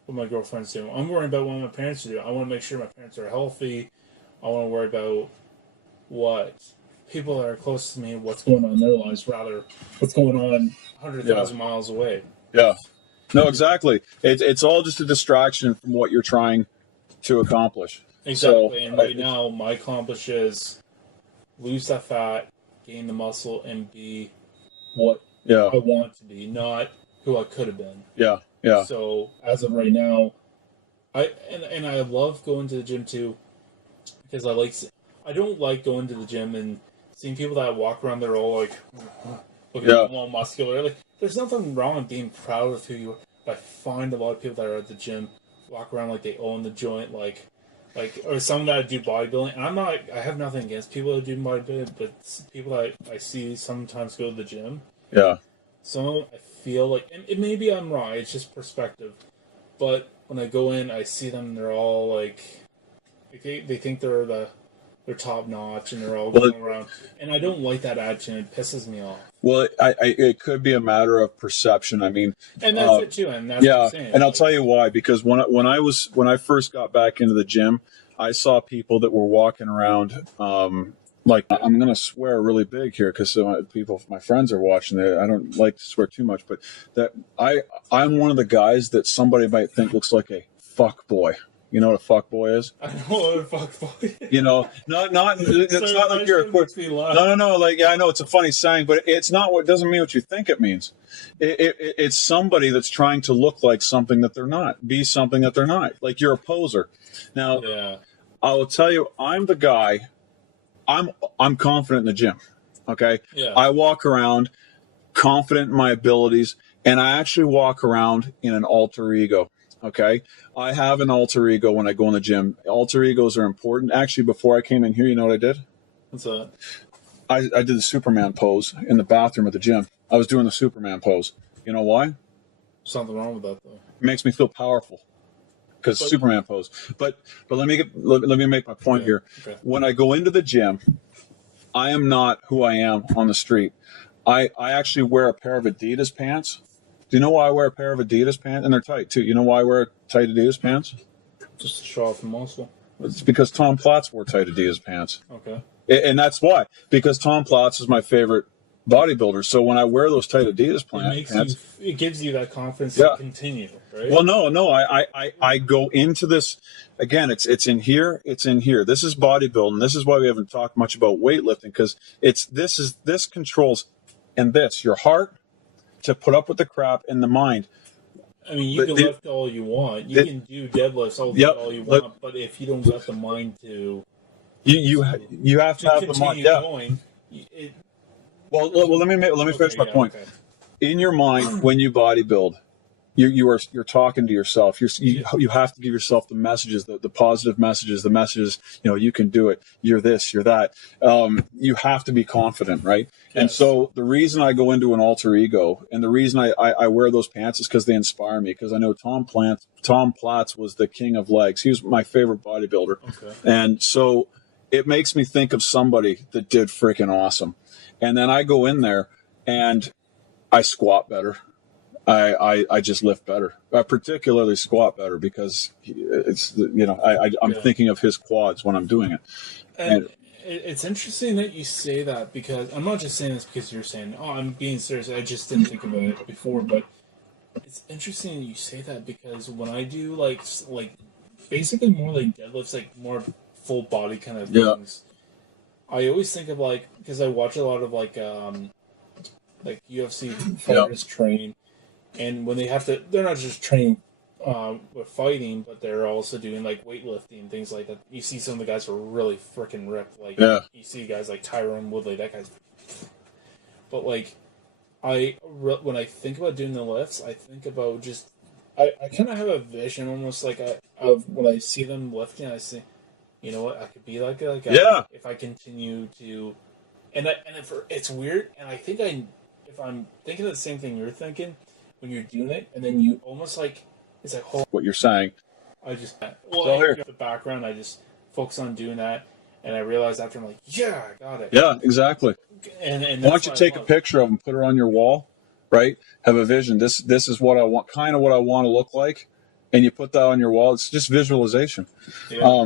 my girlfriend's doing. I'm worrying about what my parents are doing. I want to make sure my parents are healthy. I want to worry about what people that are close to me, what's going on in their lives, rather what's going on 100,000 miles away. Yeah. No, exactly. It's all just a distraction from what you're trying to accomplish. Exactly. So, and right now, my accomplish is lose that fat, gain the muscle, and be what I want to be, not who I could have been. Yeah. So as of right now, I love going to the gym too, because I don't like going to the gym and seeing people that walk around, they're all like looking all muscular. Like, there's nothing wrong with being proud of who you are. But I find a lot of people that are at the gym walk around like they own the joint, like or some that do bodybuilding. And I have nothing against people that do bodybuilding, but people that I see sometimes go to the gym. Yeah. Some I feel like, and maybe I'm wrong, it's just perspective. But when I go in, I see them, they're all like they think they're top notch and they're all going around. And I don't like that attitude. It pisses me off. Well, it could be a matter of perception. I mean, and that's it too. And that's what I'm saying. And I'll tell you why. Because when I first got back into the gym, I saw people that were walking around. Like, I'm going to swear really big here because my friends are watching it. I don't like to swear too much, but that I'm one of the guys that somebody might think looks like a fuck boy. You know what a fuck boy is? I know what a fuck boy is. You know, it's not like you're a quick. No. Like, I know it's a funny saying, but it's not what doesn't mean what you think it means. It's somebody that's trying to look like something that they're not, be something that they're not. Like, you're a poser. Now, I will tell you, I'm the guy. I'm confident in the gym. Okay. Yeah. I walk around confident in my abilities, and I actually walk around in an alter ego. Okay. I have an alter ego when I go in the gym. Alter egos are important. Actually, before I came in here, you know what I did? What's that? I did the Superman pose in the bathroom at the gym. I was doing the Superman pose. You know why? Something wrong with that, though. It makes me feel powerful. because Superman pose. But let me make my point here. Okay. When I go into the gym, I am not who I am on the street. I actually wear a pair of Adidas pants. Do you know why I wear a pair of Adidas pants? And they're tight too. You know why I wear tight Adidas pants? Just to show off the muscle. It's because Tom Platz wore tight Adidas pants. Okay. And that's why. Because Tom Platz is my favorite bodybuilder. So when I wear those tight Adidas pants, it gives you that confidence to continue, right? Well, no. I go into this again. It's in here. It's in here. This is bodybuilding. This is why we haven't talked much about weightlifting, because this controls your heart to put up with the crap in the mind. I mean, you can lift all you want. You can do deadlifts all you want, but if you don't got the mind to, you have to have the mind. Going, Well, let me finish my point. Okay. In your mind, when you bodybuild, you're talking to yourself. You have to give yourself the messages, the positive messages, the messages. You can do it. You're this. You're that. You have to be confident, right? Yes. And so the reason I go into an alter ego, and the reason I wear those pants is because they inspire me. Because I know Tom Platz was the king of legs. He was my favorite bodybuilder, and so it makes me think of somebody that did freaking awesome. And then I go in there and I squat better. I just lift better. I particularly squat better because I'm thinking of his quads when I'm doing it. And it's interesting that you say that, because I'm not just saying this because you're saying, oh, I'm being serious. I just didn't think about it before, but it's interesting that you say that, because when I do like basically more like deadlifts, like more full body kind of things, I always think of because I watch a lot of like UFC fighters train, and when they have to, they're not just training with fighting, but they're also doing like weightlifting, things like that. You see some of the guys who are really freaking ripped, you see guys like Tyrone Woodley, that guy's. But when I think about doing the lifts, I think about I kind of have a vision almost of when I see them lifting, I see, you know what, I could be like that guy if I continue to, it's weird, and I think if I'm thinking of the same thing you're thinking when you're doing it, and then you almost it's like what you're saying. I just the background, I just focus on doing that, and I realize after I'm like, yeah, I got it. Yeah, exactly. And why don't you take a picture of them, put it on your wall, right? Have a vision. This is what I want, kind of what I want to look like. And you put that on your wall. It's just visualization. Yeah.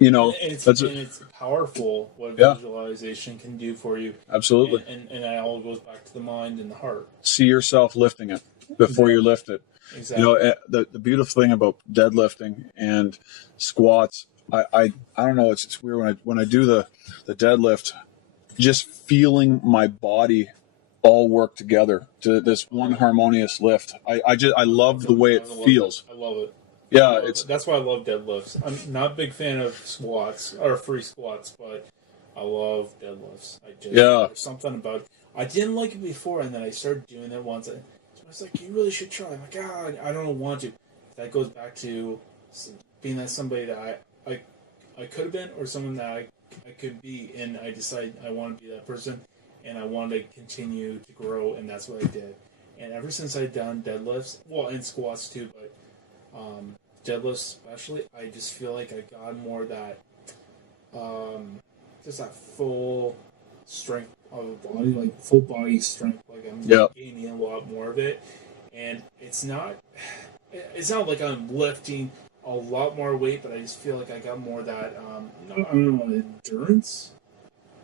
It's powerful what visualization can do for you. Absolutely. And it all goes back to the mind and the heart. See yourself lifting it before you lift it. Exactly. The beautiful thing about deadlifting and squats, I don't know. It's weird when I do the deadlift, just feeling my body all work together to this one harmonious lift. I love the way it feels. I love it. Yeah, that's why I love deadlifts. I'm not a big fan of squats or free squats, but I love deadlifts. There's something about it. I didn't like it before, and then I started doing it once. I was like, you really should try. I'm like, I don't want to. That goes back to being that somebody that I could have been, or someone that I could be, and I decided I want to be that person. And I wanted to continue to grow, and that's what I did. And ever since I've done deadlifts, and squats too, but deadlifts especially, I just feel like I got more of that, just that full strength of the body, like full body strength. Like I'm gaining a lot more of it, and it's not like I'm lifting a lot more weight, but I just feel like I got more of that, I don't know, endurance.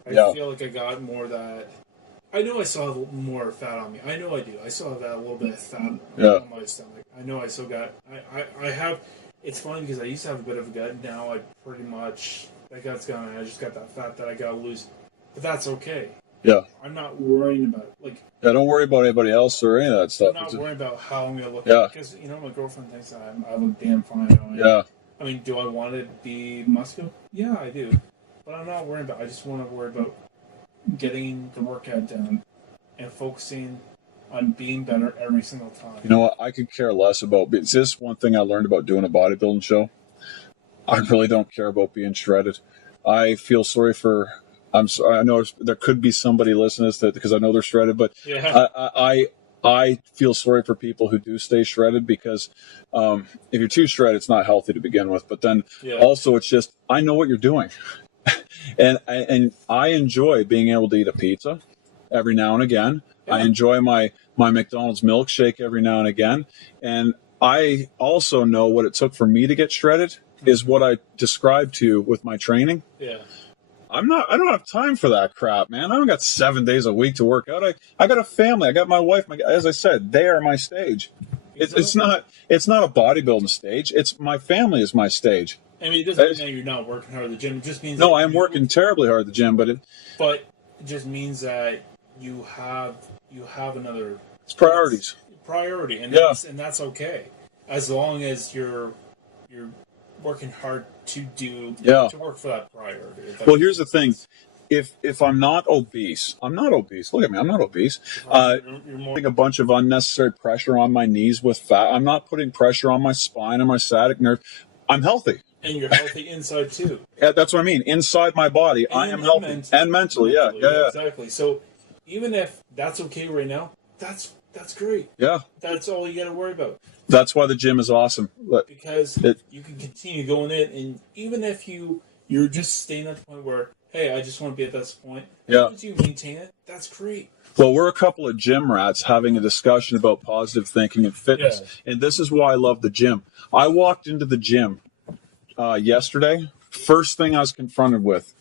I feel like I got more of that. I know I still have more fat on me. I know I do. I still have that little bit of fat on my stomach. I know I still got. I have. It's funny because I used to have a bit of a gut. Now I pretty much, that gut's gone. I just got that fat that I gotta lose. But that's okay. Yeah. I'm not worrying about don't worry about anybody else or any of that stuff. I'm not worrying about how I'm gonna look. Because my girlfriend thinks that I look damn fine. I mean, do I want to be muscular? Yeah, I do. But I'm not worried about it. I just want to worry about getting the workout done and focusing on being better every single time. You know what? I could care less about... It's just one thing I learned about doing a bodybuilding show. I really don't care about being shredded. I feel sorry for... I'm sorry. I know there could be somebody listening to this because I know they're shredded, but I I feel sorry for people who do stay shredded because if you're too shredded, it's not healthy to begin with. But then also it's just, I know what you're doing. and I enjoy being able to eat a pizza every now and again. I enjoy my McDonald's milkshake every now and again. And I also know what it took for me to get shredded is what I described to you with my training. Yeah. I don't have time for that crap, man. I don't got 7 days a week to work out. I got a family. I got my wife. As I said, they are my stage. It's not a bodybuilding stage. It's my family is my stage. I mean, it doesn't mean that you're not working hard at the gym. It just means I'm working terribly hard at the gym, but it just means that you have another. It's priorities. Priority, and that's okay, as long as you're working hard to work for that priority. Well, here's the thing. If I'm not obese, Look at me, I'm not obese. You're putting a bunch of unnecessary pressure on my knees with fat. I'm not putting pressure on my spine and my sciatic nerve. I'm healthy. And you're healthy inside too. Yeah, that's what I mean. Inside my body, I am healthy. And mentally, yeah. Exactly. So even if that's okay right now, that's great. Yeah. That's all you got to worry about. That's why the gym is awesome. Because you can continue going in, and even if you're just staying at the point where, hey, I just want to be at this point. Yeah. As you maintain it, that's great. Well, we're a couple of gym rats having a discussion about positive thinking and fitness. Yeah. And this is why I love the gym. I walked into the gym yesterday. First thing I was confronted with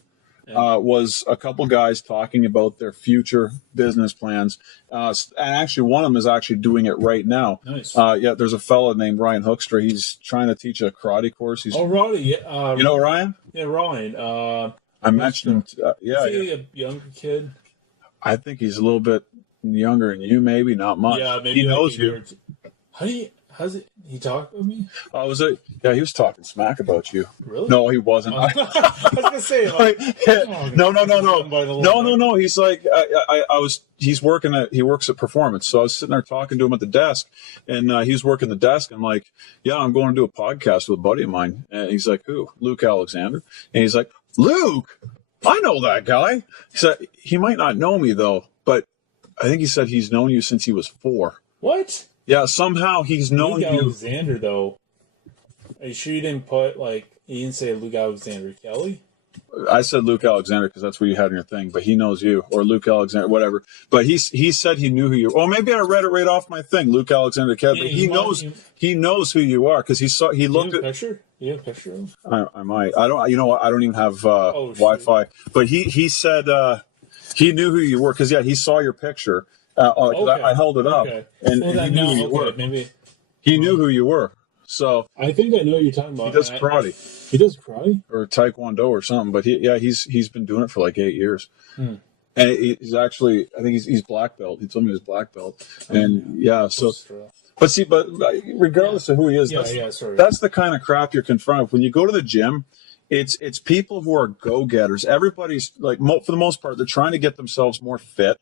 was a couple guys talking about their future business plans. And actually, one of them is actually doing it right now. Nice. There's a fella named Ryan Hoekstra. He's trying to teach a karate course. Ryan. Yeah. You know Ryan? Yeah, Ryan. I mentioned him. Is he a younger kid? I think he's a little bit younger than you, maybe, not much. Yeah, maybe. He knows you. He talked with me? Oh, was it? Yeah, he was talking smack about you. Really? No, he wasn't. I was gonna say, No. He's like, he works at Performance. So I was sitting there talking to him at the desk, and he's working the desk. I'm like, yeah, I'm going to do a podcast with a buddy of mine. And he's like, who? Luke Alexander. And he's like, Luke, I know that guy. He said, he might not know me though, but I think he said he's known you since he was 4. What? Yeah, somehow he's known Luke you. Alexander, though. Are you sure you didn't you didn't say Luke Alexander Kelly? I said Luke Alexander because that's what you had in your thing, but he knows you, or Luke Alexander, whatever. But he said he knew who you. Well, maybe I read it right off my thing, Luke Alexander Kelly. But he knows who you are because he looked at. Picture? You have a picture of him? I might. I don't. You know what? I don't even have Wi-Fi. But he said he knew who you were because he saw your picture. Okay. I held it up, and he knew who you were. Maybe he knew who you were. So I think I know what you're talking about. He does karate. He does karate or taekwondo or something. But he's been doing it for like 8 years. And he's actually, I think he's black belt. He told me he was black belt, and But regardless of who he is, that's the kind of crap you're confronted with when you go to the gym. It's people who are go-getters. Everybody's like, for the most part, they're trying to get themselves more fit.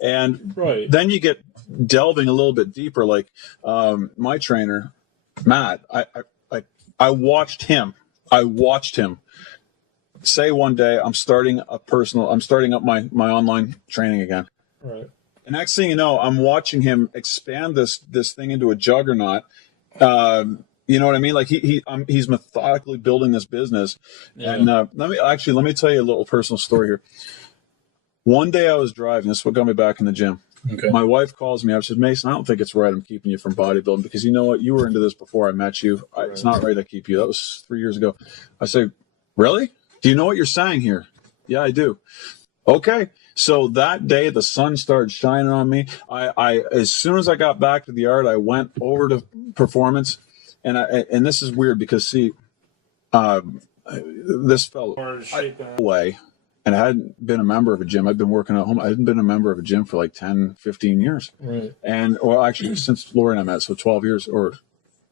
And then you get delving a little bit deeper. Like my trainer, Matt, I watched him say one day, I'm starting up my online training again. Right. The next thing you know, I'm watching him expand this thing into a juggernaut. You know what I mean? Like he's methodically building this business. Yeah. And let me tell you a little personal story here. One day I was driving. This is what got me back in the gym. Okay. My wife calls me up. She says, Mason, I don't think it's right I'm keeping you from bodybuilding because you know what? You were into this before I met you. It's not right I keep you. That was 3 years ago. I say, really? Do you know what you're saying here? Yeah, I do. Okay. So that day, the sun started shining on me. I as soon as I got back to the yard, I went over to Performance. And this is weird because, see, this fellow away, and I hadn't been a member of a gym. I'd been working at home. I hadn't been a member of a gym for like 10, 15 years. Right. Actually, since Lori and I met, so 12 years or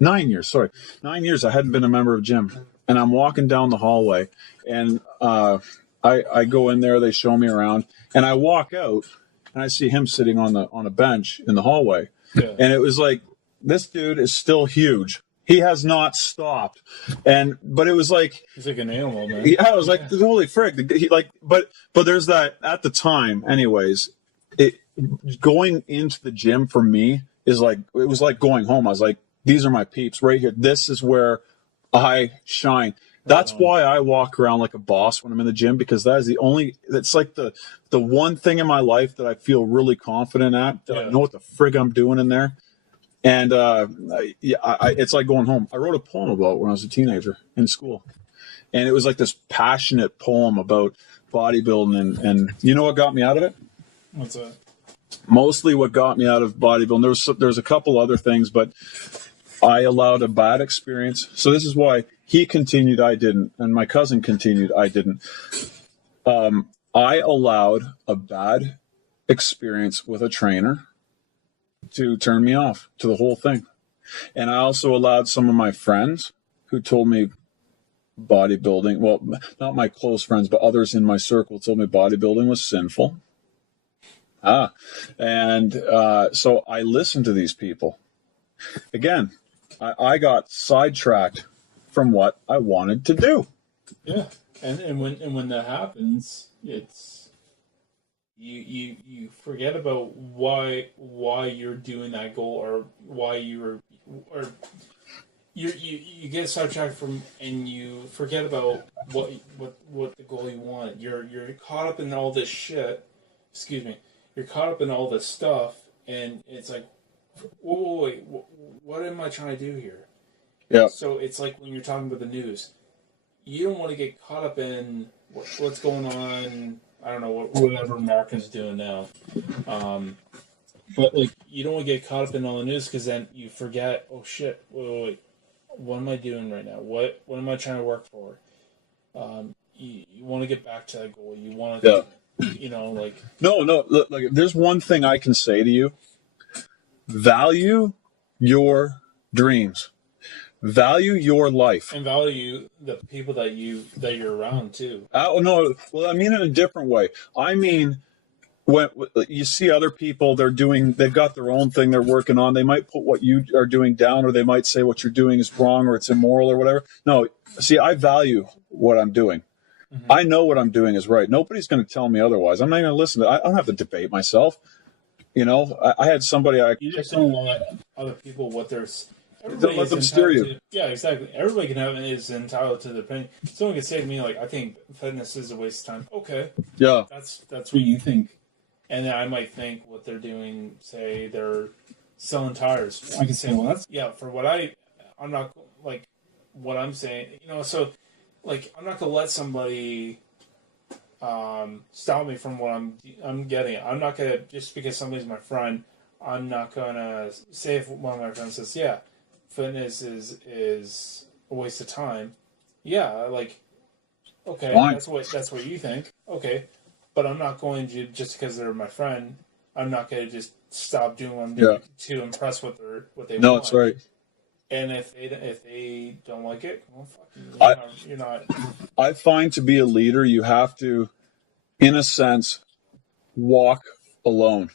9 years. Sorry, 9 years. I hadn't been a member of a gym. And I'm walking down the hallway, and I go in there. They show me around, and I walk out, and I see him sitting on a bench in the hallway. Yeah. And it was like, this dude is still huge. He has not stopped, but it was like he's like an animal, man. Yeah, I was like, holy frick! But there's that at the time, anyways. going into the gym for me is like, it was like going home. I was like, these are my peeps right here. This is where I shine. That's why I walk around like a boss when I'm in the gym, because that is it's like the one thing in my life that I feel really confident at, that I know what the frig I'm doing in there. And it's like going home. I wrote a poem about when I was a teenager in school. And it was like this passionate poem about bodybuilding. And you know what got me out of it? What's that? Mostly what got me out of bodybuilding, there's a couple other things, but I allowed a bad experience. So this is why he continued, I didn't. And my cousin continued, I didn't. I allowed a bad experience with a trainer to turn me off to the whole thing. And I also allowed some of my friends who told me bodybuilding, well, not my close friends, but others in my circle told me bodybuilding was sinful. So I listened to these people. Again, I got sidetracked from what I wanted to do. Yeah, and when that happens, it's you forget about why you're doing that goal, or why you get sidetracked from, and you forget about what the goal you want. You're caught up in all this shit. Excuse me. You're caught up in all this stuff, and it's like, wait, what am I trying to do here? Yeah. So it's like when you're talking about the news, you don't want to get caught up in what's going on. I don't know whatever America's doing now, but like you don't want to get caught up in all the news, because then you forget. Oh shit! Wait, what am I doing right now? What am I trying to work for? You want to get back to that goal. You want to. Yeah. No. Look, there's one thing I can say to you: value your dreams, value your life, and value the people that you're around too. No, well, I mean in a different way. I mean, when you see other people, they've got their own thing they're working on. They might put what you are doing down, or they might say what you're doing is wrong, or it's immoral, or whatever. No, see, I value what I'm doing. Mm-hmm. I know what I'm doing is right. Nobody's going to tell me otherwise. I'm not going to listen to it. I don't have to debate myself. I had somebody. You just don't let other people what they're. Don't let them steer you. Yeah, exactly. Everybody is entitled to their opinion. Someone could say to me, like, I think fitness is a waste of time. Okay. Yeah. That's what you think. And then I might think what they're doing, say they're selling tires. I can say, well, for what I'm not, like, what I'm saying, so, like, I'm not going to let somebody stop me from what I'm getting. I'm not going to, just because somebody's my friend, I'm not going to say if one of my friends says, yeah, fitness is a waste of time. Yeah, like, okay, fine. That's what you think. Okay, but I'm not going to, just because they're my friend, I'm not going to just stop doing what I'm doing to impress what they want. No, that's right. And if they don't like it, well, fuck you. You're not. I find to be a leader, you have to, in a sense, walk alone.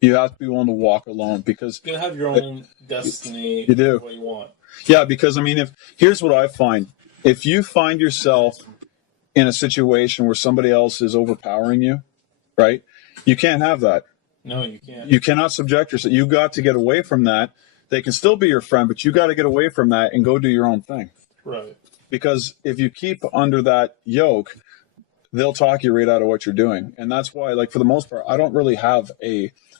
You have to be willing to walk alone, because you're gonna have your own destiny. You do what you want. Yeah, because I mean, here's what I find: if you find yourself in a situation where somebody else is overpowering you, right? You can't have that. No, you can't. You cannot subject yourself. You got to get away from that. They can still be your friend, but you got to get away from that and go do your own thing. Right. Because if you keep under that yoke, they'll talk you right out of what you're doing. And that's why, like, for the most part, I don't really have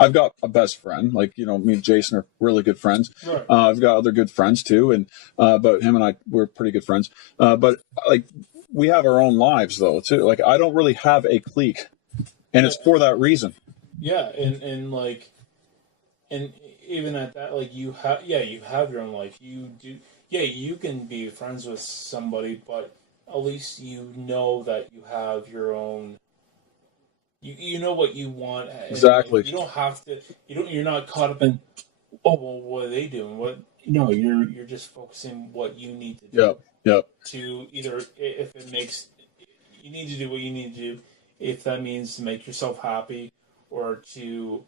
I've got a best friend. Like, me and Jason are really good friends. Right. I've got other good friends too. And, but him and I, we're pretty good friends. But like, we have our own lives though, too. Like, I don't really have a clique, and it's for that reason. Yeah. And like, and even at that, like, you have your own life. You do. Yeah. You can be friends with somebody, but at least you know that you have your own. You know what you want. Exactly. You don't have to. You're not caught up in. Oh well, what are they doing? No, you're just focusing what you need to do. Yep. To either, if it makes, you need to do what you need to do. If that means to make yourself happy, or to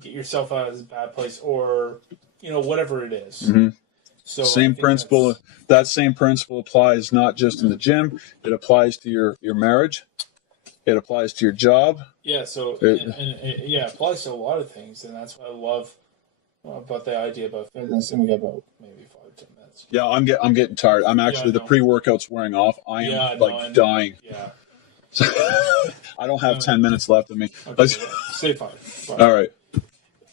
get yourself out of this bad place, or whatever it is. Mm-hmm. So same principle. That same principle applies not just in the gym. It applies to your marriage. It applies to your job. Yeah, so it applies to a lot of things, and that's what I love about the idea about fitness. And we got about maybe 5-10 minutes. Yeah, I'm getting tired. I'm actually the pre-workout's wearing off. I am dying. Yeah. I don't have 10 minutes left of me. Okay, say 5. All right.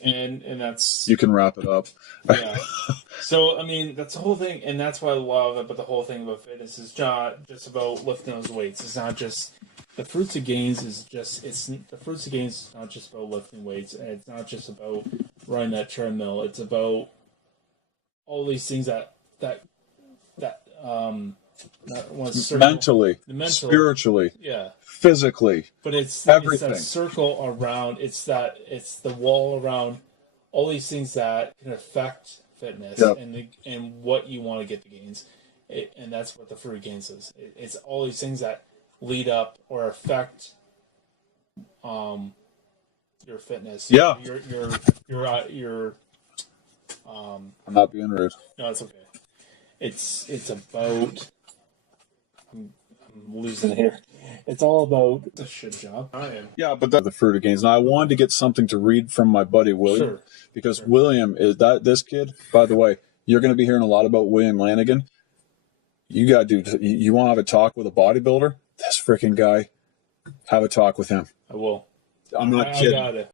And that's... You can wrap it up. Yeah. So, I mean, that's the whole thing, and that's what I love about the whole thing about fitness. Is not just about lifting those weights. It's not just... The fruits of gains is just... The fruits of gains is not just about lifting weights, and it's not just about running that treadmill. It's about all these things that mentally, spiritually, physically, but it's everything. It's that circle around. It's the wall around all these things that can affect fitness and what you want to get the gains, and that's what the fruit of gains is. It's all these things that lead up or affect your fitness. Yeah, your I'm not being rude. No, it's okay. It's about... I'm losing it here. It's all about... It's a shit job. I am. Yeah, but that's the fruit of gains. Now, I wanted to get something to read from my buddy William. Sure. Because William is this kid, by the way, you're going to be hearing a lot about William Lanigan. You got to do... You want to have a talk with a bodybuilder? This freaking guy. Have a talk with him. I will. I'm not kidding. I got it.